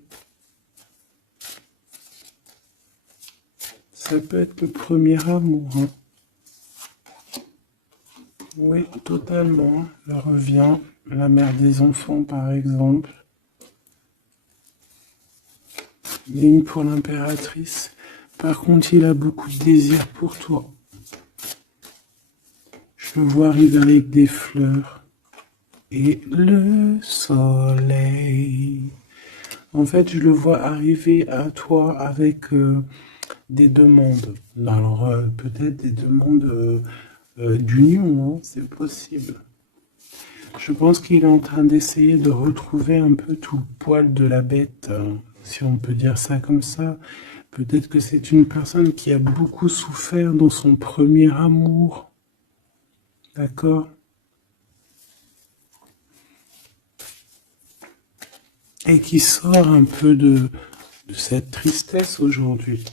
Ça peut être le premier amour. Hein. Oui, totalement. Elle revient. La mère des enfants, par exemple. Ligne pour l'impératrice. Par contre, il a beaucoup de désir pour toi. Je le vois arriver avec des fleurs. Et le soleil. En fait, je le vois arriver à toi avec des demandes. Alors, peut-être des demandes d'union, hein, c'est possible. Je pense qu'il est en train d'essayer de retrouver un peu tout le poil de la bête, hein, si on peut dire ça comme ça. Peut-être que c'est une personne qui a beaucoup souffert dans son premier amour. D'accord? Et qui sort un peu de cette tristesse aujourd'hui.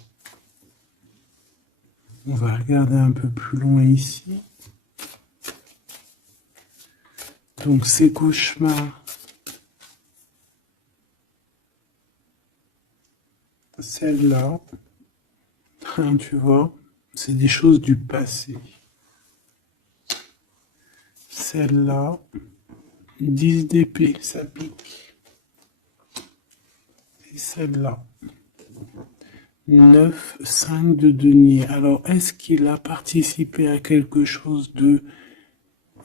On va regarder un peu plus loin ici. Donc ces cauchemars. Celle-là, hein, tu vois, c'est des choses du passé. Celle-là, 10 d'épée, ça pique. Et celle-là, 9, 5 de denier. Alors, est-ce qu'il a participé à quelque chose de...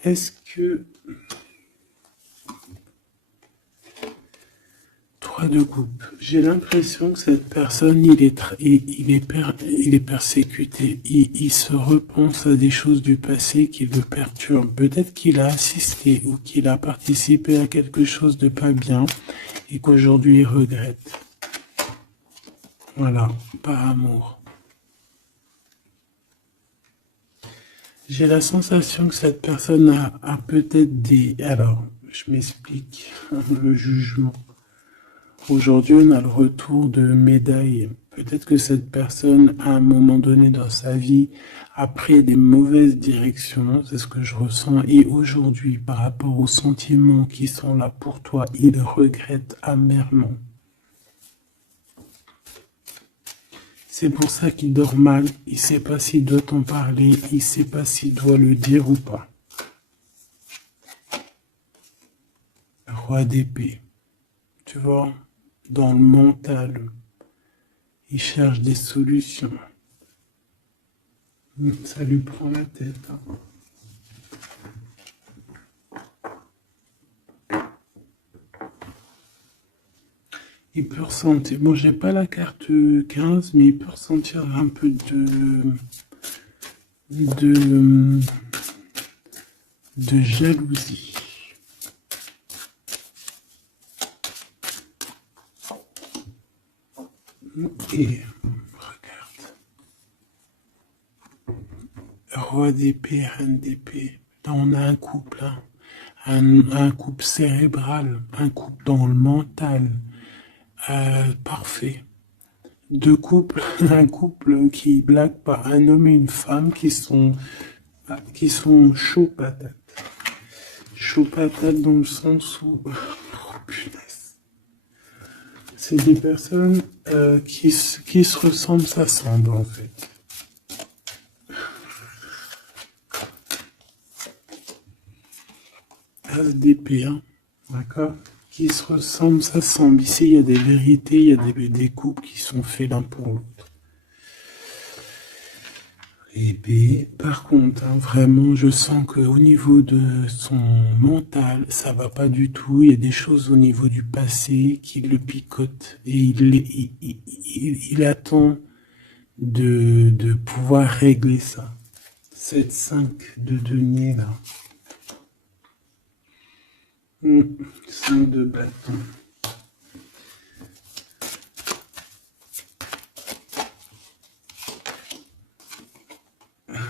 Est-ce que... 3 de coupe. J'ai l'impression que cette personne, il est persécuté. Il se repense à des choses du passé qui le perturbent. Peut-être qu'il a assisté ou qu'il a participé à quelque chose de pas bien et qu'aujourd'hui il regrette. Voilà, par amour. J'ai la sensation que cette personne a peut-être des... Alors, je m'explique, le jugement. Aujourd'hui, on a le retour de médaille. Peut-être que cette personne, à un moment donné dans sa vie, a pris des mauvaises directions, c'est ce que je ressens. Et aujourd'hui, par rapport aux sentiments qui sont là pour toi, il regrette amèrement. C'est pour ça qu'il dort mal. Il ne sait pas s'il doit t'en parler. Il ne sait pas s'il doit le dire ou pas. Roi d'épée. Tu vois, dans le mental, il cherche des solutions. Ça lui prend la tête. Hein. Il peut ressentir, bon, j'ai pas la carte 15, mais il peut ressentir un peu de jalousie. Et regarde. Roi d'épée, reine d'épée. Là, on a un couple, hein. Un couple cérébral, un couple dans le mental. Parfait. Deux couples, un couple qui blague par un homme et une femme qui sont chauds patates. Chauds patates dans le sens où... Oh, punaise. C'est des personnes qui se ressemblent, s'assemblent en fait. As d'épée, hein, d'accord, qui se ressemblent, s'assemblent. Ici, il y a des vérités, il y a des couples qui sont faits l'un pour l'autre. Et B, par contre, hein, vraiment, je sens qu'au niveau de son mental, ça va pas du tout. Il y a des choses au niveau du passé qui le picotent. Et il attend de pouvoir régler ça. 7-5 de denier, là. 5 de bâton.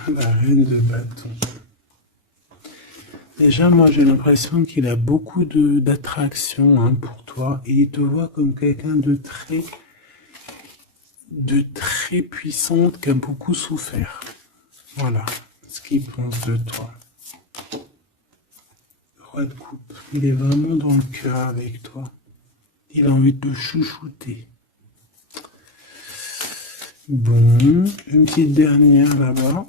La reine de bâton. Déjà, moi, j'ai l'impression qu'il a beaucoup d'attraction, hein, pour toi. Et il te voit comme quelqu'un de très puissante qui a beaucoup souffert. Voilà ce qu'il pense de toi. Roi de coupe. Il est vraiment dans le cœur avec toi. Il a envie de te chouchouter. Bon, une petite dernière là-bas.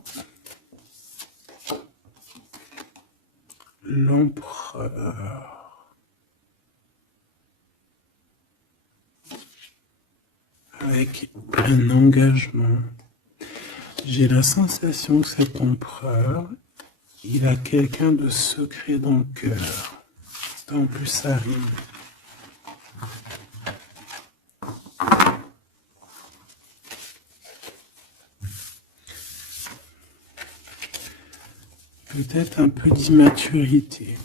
L'empereur. Avec un engagement. J'ai la sensation que cet empereur, il a quelqu'un de secret dans le cœur. En plus, ça rime. Peut-être un peu d'immaturité.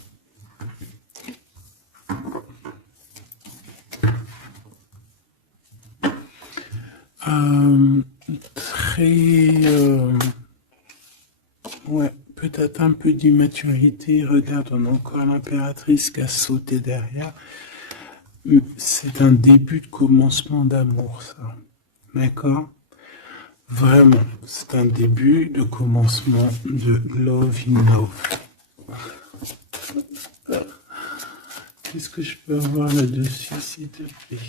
Ouais, peut-être un peu d'immaturité. Regarde, on a encore l'impératrice qui a sauté derrière. C'est un début de commencement d'amour, ça. D'accord? Vraiment, c'est un début de commencement de love in love. Qu'est-ce que je peux avoir là-dessus, s'il te plaît?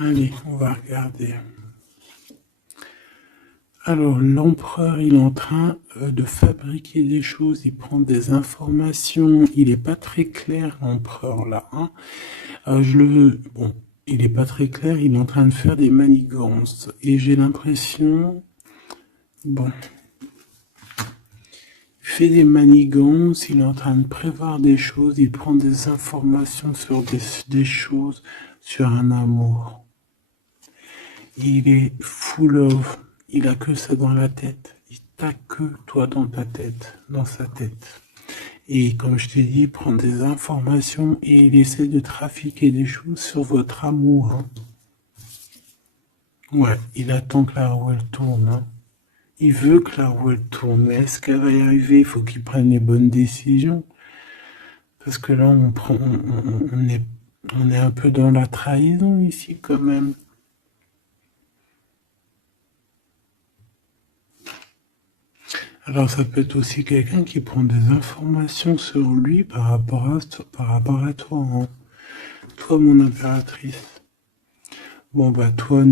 Allez, on va regarder. Alors, l'empereur, il est en train de fabriquer des choses, il prend des informations, il n'est pas très clair, l'empereur, là. Hein. Bon, il n'est pas très clair, il est en train de faire des manigances. Et j'ai l'impression... Bon... Il fait des manigances, il est en train de prévoir des choses, il prend des informations sur des choses, sur un amour. Il est full of, il a que ça dans la tête. Il t'a que toi dans ta tête, dans sa tête. Et comme je t'ai dit, il prend des informations et il essaie de trafiquer des choses sur votre amour. Hein. Ouais, il attend que la roue elle tourne. Hein. Il veut que la roue elle tourne, mais est-ce qu'elle va y arriver? Il faut qu'il prenne les bonnes décisions. Parce que là, on est un peu dans la trahison ici quand même. Alors ça peut être aussi quelqu'un qui prend des informations sur lui par rapport à toi, hein. Toi, mon impératrice. Bon bah toi,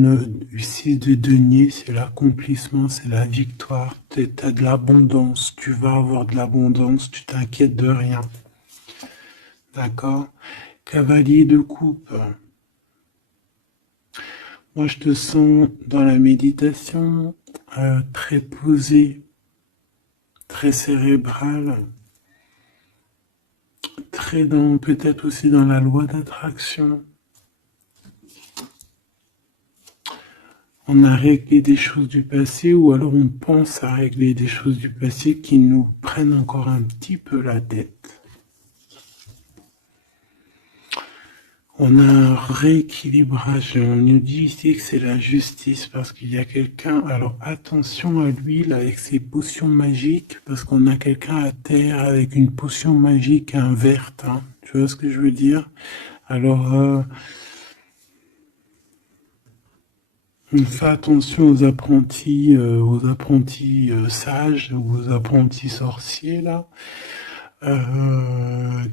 6 de denier, c'est l'accomplissement, c'est la victoire. T'as de l'abondance, tu vas avoir de l'abondance, tu t'inquiètes de rien. D'accord? Cavalier de coupe. Moi, je te sens dans la méditation, très posé, très cérébral, très dans, peut-être aussi dans la loi d'attraction. On a réglé des choses du passé ou alors on pense à régler des choses du passé qui nous prennent encore un petit peu la tête. On a un rééquilibrage. On nous dit ici que c'est la justice parce qu'il y a quelqu'un. Alors attention à lui là avec ses potions magiques parce qu'on a quelqu'un à terre avec une potion magique verte. Hein. Tu vois ce que je veux dire? Alors on fait attention aux apprentis sages, aux apprentis sorciers là.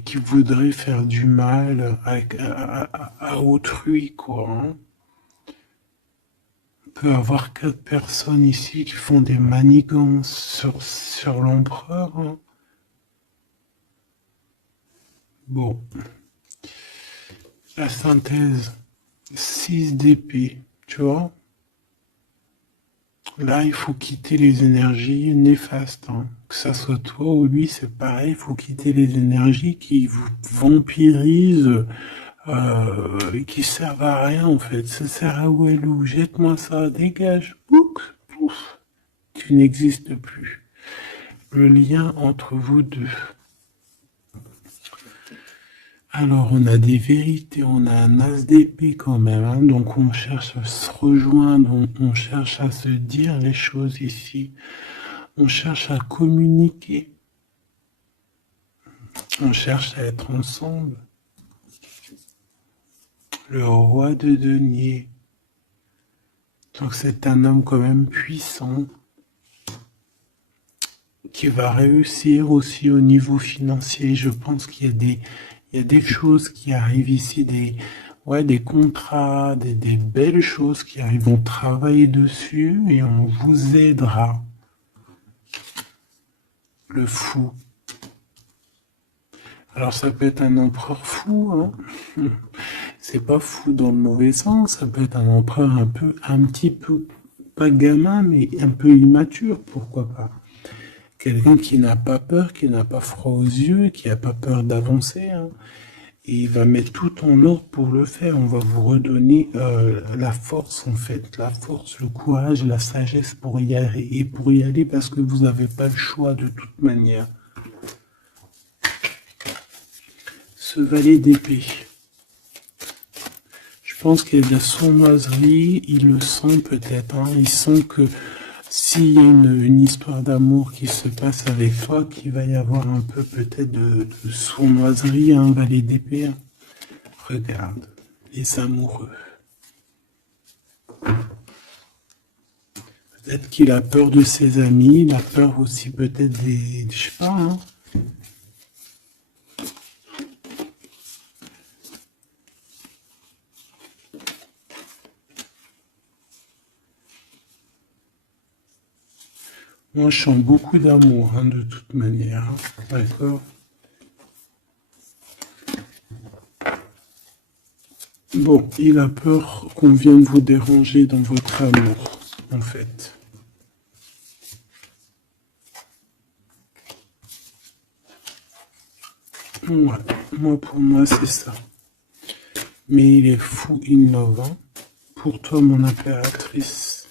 Qui voudrait faire du mal à autrui, quoi. Hein. On peut avoir 4 personnes ici qui font des manigances sur l'empereur. Hein. Bon. La synthèse. 6 d'épée, tu vois. Là, il faut quitter les énergies néfastes. Hein. Que ça soit toi ou lui, c'est pareil. Il faut quitter les énergies qui vous vampirisent, qui servent à rien en fait. Ça sert à Walou. Jette-moi ça, dégage. Pouf, pouf. Tu n'existes plus. Le lien entre vous deux. Alors, on a des vérités, on a un as d'épée quand même, hein, donc on cherche à se rejoindre, on cherche à se dire les choses ici, on cherche à communiquer, on cherche à être ensemble. Le roi de denier, donc c'est un homme quand même puissant, qui va réussir aussi au niveau financier. Je pense qu'il y a des choses qui arrivent ici, des contrats, des belles choses qui arrivent. On travaille dessus et on vous aidera. Le fou. Alors ça peut être un empereur fou, hein. C'est pas fou dans le mauvais sens, ça peut être un empereur un petit peu, pas gamin, mais un peu immature, pourquoi pas. Quelqu'un qui n'a pas peur, qui n'a pas froid aux yeux, qui n'a pas peur d'avancer. Hein. Et il va mettre tout en ordre pour le faire. On va vous redonner la force, en fait. La force, le courage, la sagesse pour y aller. Et pour y aller parce que vous n'avez pas le choix de toute manière. Ce valet d'épée. Je pense qu'il y a de la sournoiserie. Il le sent peut-être. Hein. Il sent que s'il y a une histoire d'amour qui se passe avec toi, qu'il va y avoir un peu peut-être de sournoiserie, un valet d'épée. Regarde, les amoureux. Peut-être qu'il a peur de ses amis, il a peur aussi peut-être des... Je sais pas, hein. Moi, je sens beaucoup d'amour, hein, de toute manière. Hein. D'accord? Bon, il a peur qu'on vienne vous déranger dans votre amour, en fait. Ouais, moi, pour moi, c'est ça. Mais il est fou innovant. Pour toi, mon impératrice,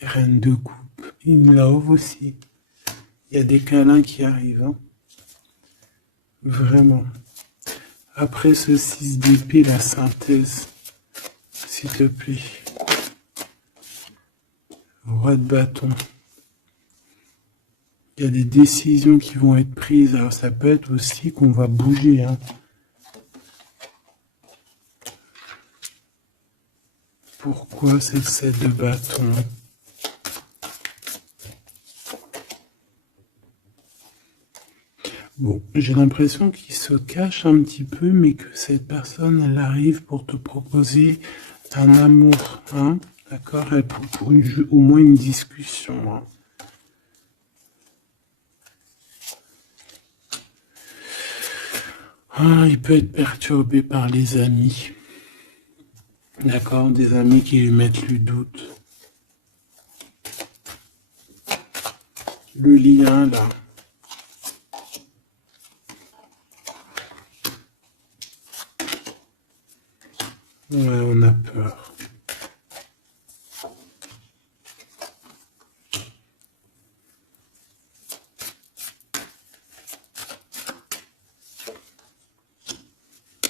reine de coupe, in love aussi. Il y a des câlins qui arrivent, hein. Vraiment. Après ce 6 d'épée, la synthèse, s'il te plaît. Roi de bâton. Il y a des décisions qui vont être prises. Alors ça peut être aussi qu'on va bouger, hein. Pourquoi c'est le 7 de bâton? Bon, j'ai l'impression qu'il se cache un petit peu, mais que cette personne, elle arrive pour te proposer un amour, hein, d'accord, pour au moins une discussion, hein. Ah, il peut être perturbé par les amis, d'accord, des amis qui lui mettent le doute. Le lien, là. Ouais, on a peur.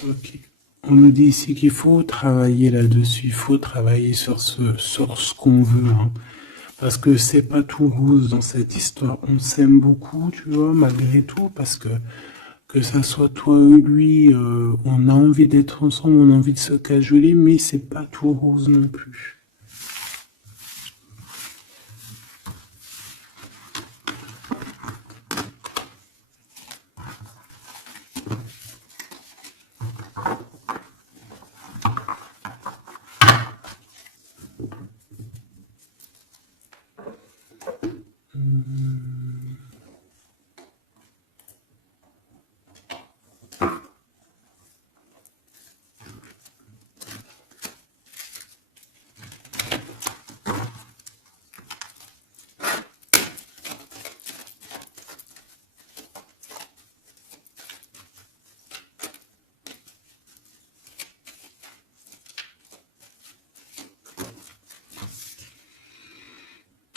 Ok. On nous dit ici qu'il faut travailler là-dessus, il faut travailler sur ce qu'on veut, hein. Parce que c'est pas tout rose dans cette histoire. On s'aime beaucoup, tu vois, malgré tout, parce que ça soit toi ou lui, on a envie d'être ensemble, on a envie de se cajoler, mais c'est pas tout rose non plus.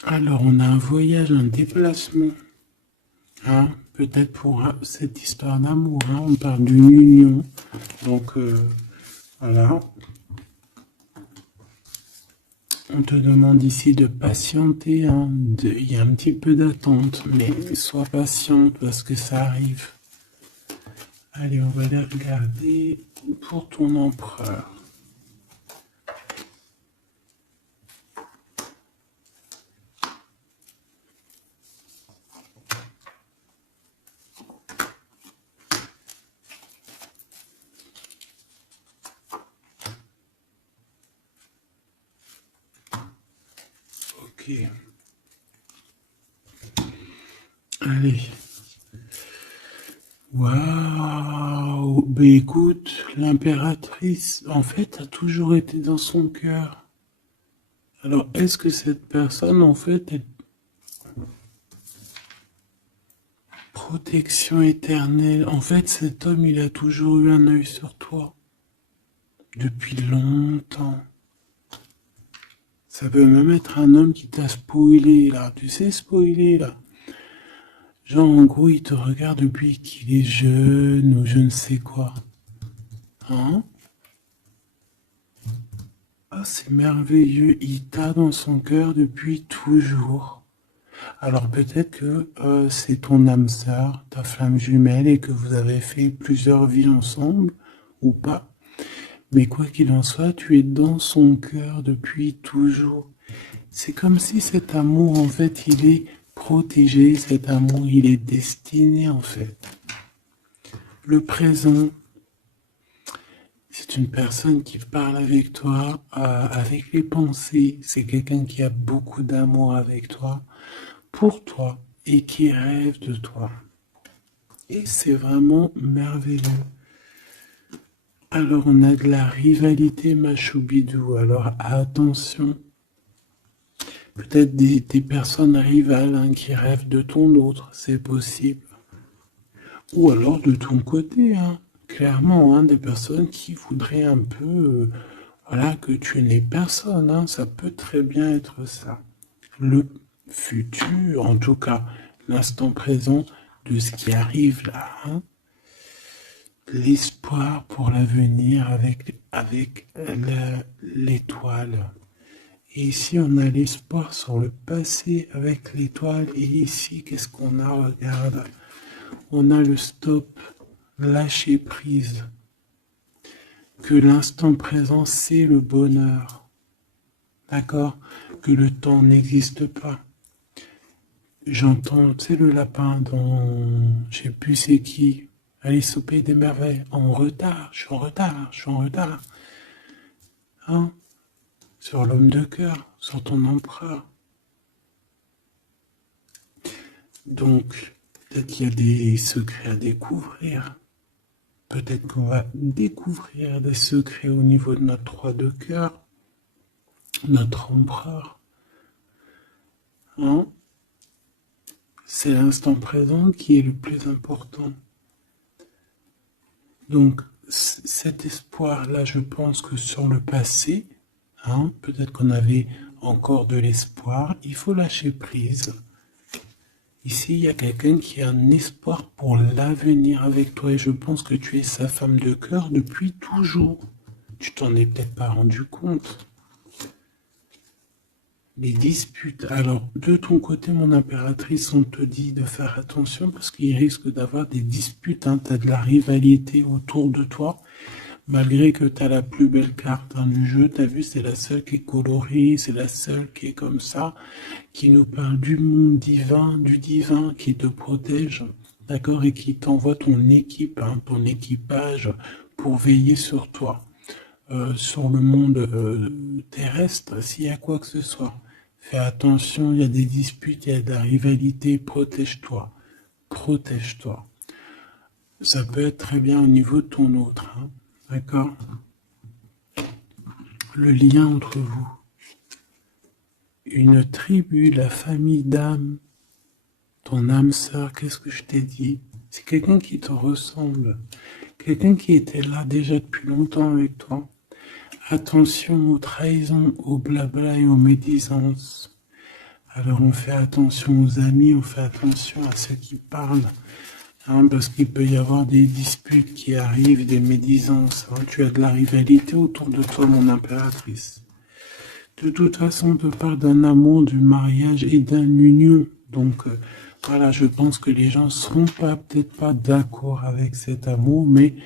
Alors, on a un voyage, un déplacement, hein, peut-être pour cette histoire d'amour, hein, on parle d'une union, donc voilà. On te demande ici de patienter, hein, il y a un petit peu d'attente, mais sois patiente parce que ça arrive. Allez, on va les regarder pour ton empereur. Ok. Allez. Waouh! Ben écoute, l'impératrice, en fait, a toujours été dans son cœur. Alors, est-ce que cette personne, en fait, est protection éternelle? En fait, cet homme, il a toujours eu un œil sur toi. Depuis longtemps. Ça peut même être un homme qui t'a spoilé, là. Tu sais, spoiler, là. Genre, en gros, il te regarde depuis qu'il est jeune ou je ne sais quoi. Hein? Ah, c'est merveilleux. Il t'a dans son cœur depuis toujours. Alors peut-être que c'est ton âme sœur, ta flamme jumelle, et que vous avez fait plusieurs vies ensemble, ou pas. Mais quoi qu'il en soit, tu es dans son cœur depuis toujours. C'est comme si cet amour, en fait, il est protégé, cet amour, il est destiné, en fait. Le présent, C'est une personne qui parle avec toi, avec les pensées. C'est quelqu'un qui a beaucoup d'amour avec toi, pour toi, et qui rêve de toi. Et c'est vraiment merveilleux. Alors on a de la rivalité machoubidou. Alors attention. Peut-être des personnes rivales hein, qui rêvent de ton autre, c'est possible. Ou alors de ton côté, hein, clairement, hein, des personnes qui voudraient un peu voilà, que tu n'aies personne. Hein, ça peut très bien être ça. Le futur, en tout cas, l'instant présent de ce qui arrive là. Hein, l'espoir pour l'avenir avec l'étoile. Et ici, on a l'espoir sur le passé avec l'étoile. Et ici, qu'est-ce qu'on a? Regarde. On a le stop, lâcher prise. Que l'instant présent, c'est le bonheur. D'accord? Que le temps n'existe pas. J'entends, tu sais, le lapin dans, je sais plus c'est qui, Alice au Pays des Merveilles. En retard, je suis en retard, je suis en retard. Hein? Sur l'homme de cœur, sur ton empereur. Donc, peut-être qu'il y a des secrets à découvrir. Peut-être qu'on va découvrir des secrets au niveau de notre roi de cœur, notre empereur. Hein? C'est l'instant présent qui est le plus important. Donc, cet espoir-là, je pense que sur le passé, hein, peut-être qu'on avait encore de l'espoir, il faut lâcher prise. Ici, il y a quelqu'un qui a un espoir pour l'avenir avec toi et je pense que tu es sa femme de cœur depuis toujours. Tu t'en es peut-être pas rendu compte. Les disputes. Alors, de ton côté, mon impératrice, on te dit de faire attention parce qu'il risque d'avoir des disputes. Hein. Tu as de la rivalité autour de toi. Malgré que tu as la plus belle carte hein, du jeu, tu as vu, c'est la seule qui est colorée, c'est la seule qui est comme ça, qui nous parle du monde divin, du divin qui te protège, d'accord, et qui t'envoie ton équipe, hein, ton équipage pour veiller sur toi, sur le monde terrestre, s'il y a quoi que ce soit. Fais attention, il y a des disputes, il y a de la rivalité, protège-toi, protège-toi. Ça peut être très bien au niveau de ton autre, hein. D'accord? Le lien entre vous. Une tribu, la famille d'âme, ton âme sœur, qu'est-ce que je t'ai dit? C'est quelqu'un qui te ressemble. Quelqu'un qui était là déjà depuis longtemps avec toi. Attention aux trahisons, aux blabla et aux médisances. Alors on fait attention aux amis, on fait attention à ceux qui parlent. Hein, parce qu'il peut y avoir des disputes qui arrivent, des médisances. Hein. Tu as de la rivalité autour de toi, mon impératrice. De toute façon, on te parle d'un amour, du mariage et d'une union. Donc, voilà, je pense que les gens ne seront peut-être pas d'accord avec cet amour, mais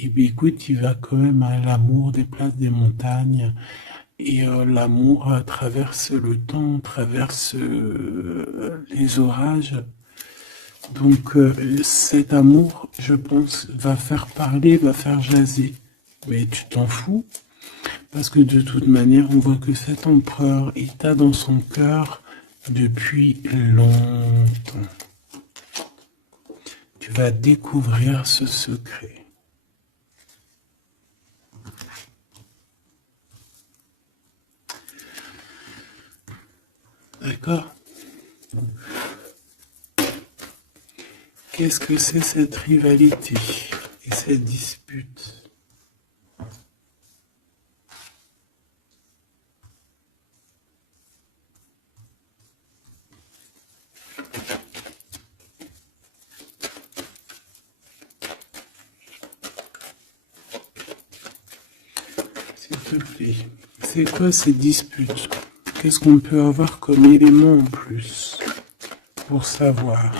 eh bien, écoute, il va quand même à l'amour des places des montagnes. Et l'amour traverse le temps, traverse les orages. Donc cet amour, je pense, va faire parler, va faire jaser. Mais tu t'en fous, parce que de toute manière, on voit que cet empereur est dans son cœur depuis longtemps. Tu vas découvrir ce secret. D'accord ? Qu'est-ce que c'est cette rivalité et cette dispute? S'il te plaît, c'est quoi ces disputes? Qu'est-ce qu'on peut avoir comme élément en plus pour savoir?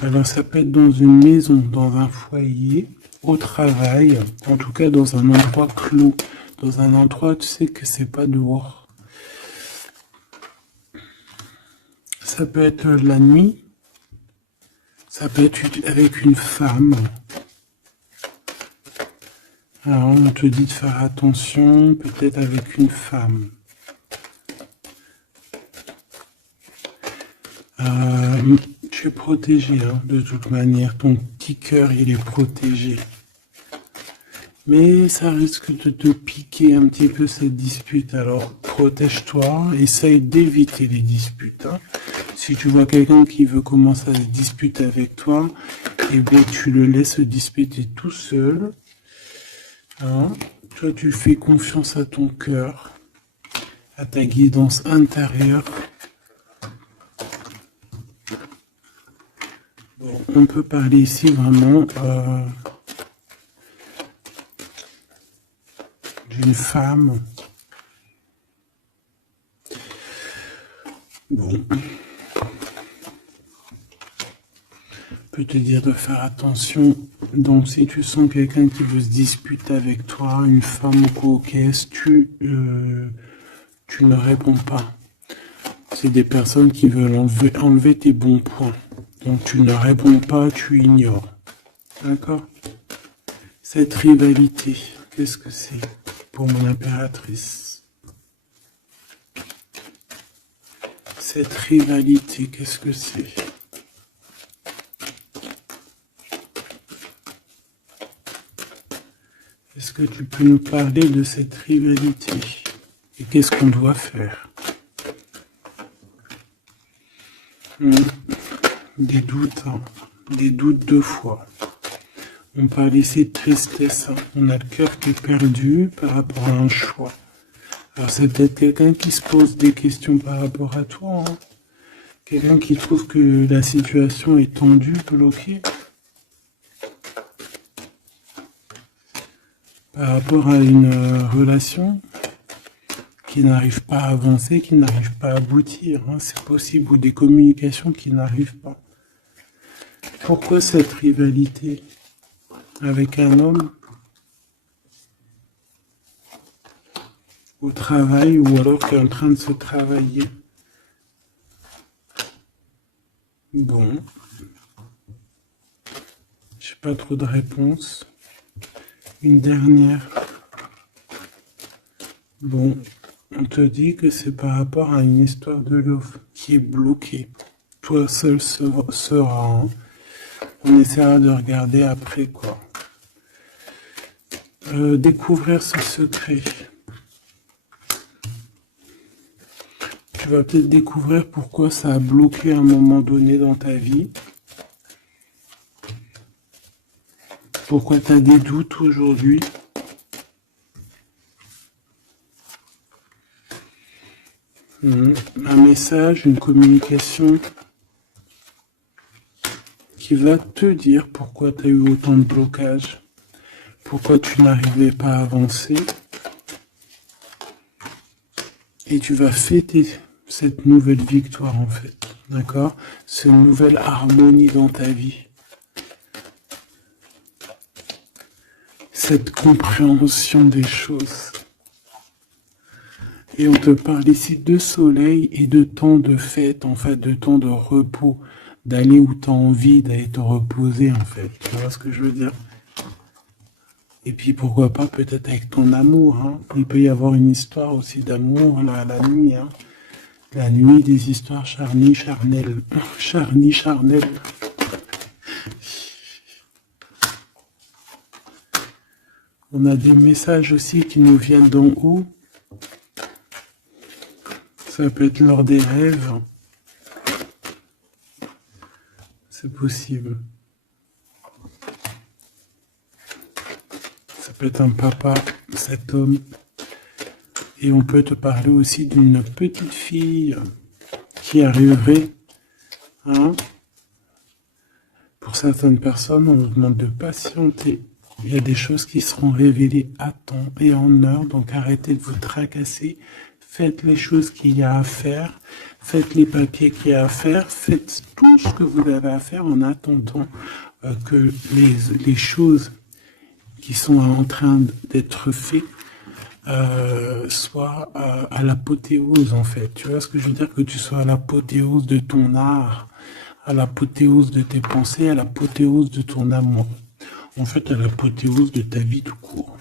Alors ça peut être dans une maison, dans un foyer, au travail, en tout cas dans un endroit clos, dans un endroit tu sais que c'est pas dehors. Ça peut être la nuit, ça peut être avec une femme, Alors, on te dit de faire attention, peut-être avec une femme. Tu es protégé, hein, de toute manière. Ton petit cœur, il est protégé. Mais ça risque de te piquer un petit peu cette dispute. Alors, protège-toi, essaye d'éviter les disputes. Hein. Si tu vois quelqu'un qui veut commencer à se disputer avec toi, eh bien, tu le laisses disputer tout seul. Hein. Toi, tu fais confiance à ton cœur, à ta guidance intérieure. Bon, on peut parler ici vraiment d'une femme. Bon. Je peux te dire de faire attention. Donc, si tu sens quelqu'un qui veut se disputer avec toi, une femme ou coquesse, tu ne réponds pas. C'est des personnes qui veulent enlever tes bons points. Donc, tu ne réponds pas, tu ignores. D'accord? Cette rivalité, qu'est-ce que c'est pour mon impératrice? Cette rivalité, qu'est-ce que c'est? Est-ce que tu peux nous parler de cette rivalité? Et qu'est-ce qu'on doit faire? Des doutes, hein. Des doutes deux fois. On parle ici de tristesse. Hein. On a le cœur qui est perdu par rapport à un choix. Alors c'est peut-être quelqu'un qui se pose des questions par rapport à toi. Hein. Quelqu'un qui trouve que la situation est tendue, bloquée. Par rapport à une relation qui n'arrive pas à avancer, qui n'arrive pas à aboutir. Hein. C'est possible. Ou des communications qui n'arrivent pas. Pourquoi cette rivalité avec un homme au travail ou alors qui est en train de se travailler? Bon. J'ai pas trop de réponses. Une dernière. Bon. On te dit que c'est par rapport à une histoire de love qui est bloquée. Toi seul sera. Hein. On essaiera de regarder après quoi. Découvrir ce secret. Tu vas peut-être découvrir pourquoi ça a bloqué à un moment donné dans ta vie. Pourquoi tu as des doutes aujourd'hui. Un message, une communication qui va te dire pourquoi tu as eu autant de blocages, pourquoi tu n'arrivais pas à avancer. Et tu vas fêter cette nouvelle victoire en fait, d'accord? Cette nouvelle harmonie dans ta vie. Cette compréhension des choses. Et on te parle ici de soleil et de temps de fête, en fait, de temps de repos, d'aller où tu as envie, d'aller te reposer, en fait. Tu vois ce que je veux dire? Et puis, pourquoi pas, peut-être avec ton amour, hein. Il peut y avoir une histoire aussi d'amour, là, la nuit, hein. La nuit, des histoires charnies, charnelles. Charnies, charnelles. On a des messages aussi qui nous viennent d'en haut. Ça peut être lors des rêves. C'est possible. Ça peut être un papa, cet homme. Et on peut te parler aussi d'une petite fille qui arriverait. Hein. Pour certaines personnes, on nous demande de patienter. Il y a des choses qui seront révélées à temps et en heure. Donc arrêtez de vous tracasser. Faites les choses qu'il y a à faire, faites les papiers qu'il y a à faire, faites tout ce que vous avez à faire en attendant que les choses qui sont en train d'être faites soient à l'apothéose en fait. Tu vois ce que je veux dire? Que tu sois à l'apothéose de ton art, à l'apothéose de tes pensées, à l'apothéose de ton amour. En fait, à l'apothéose de ta vie tout court.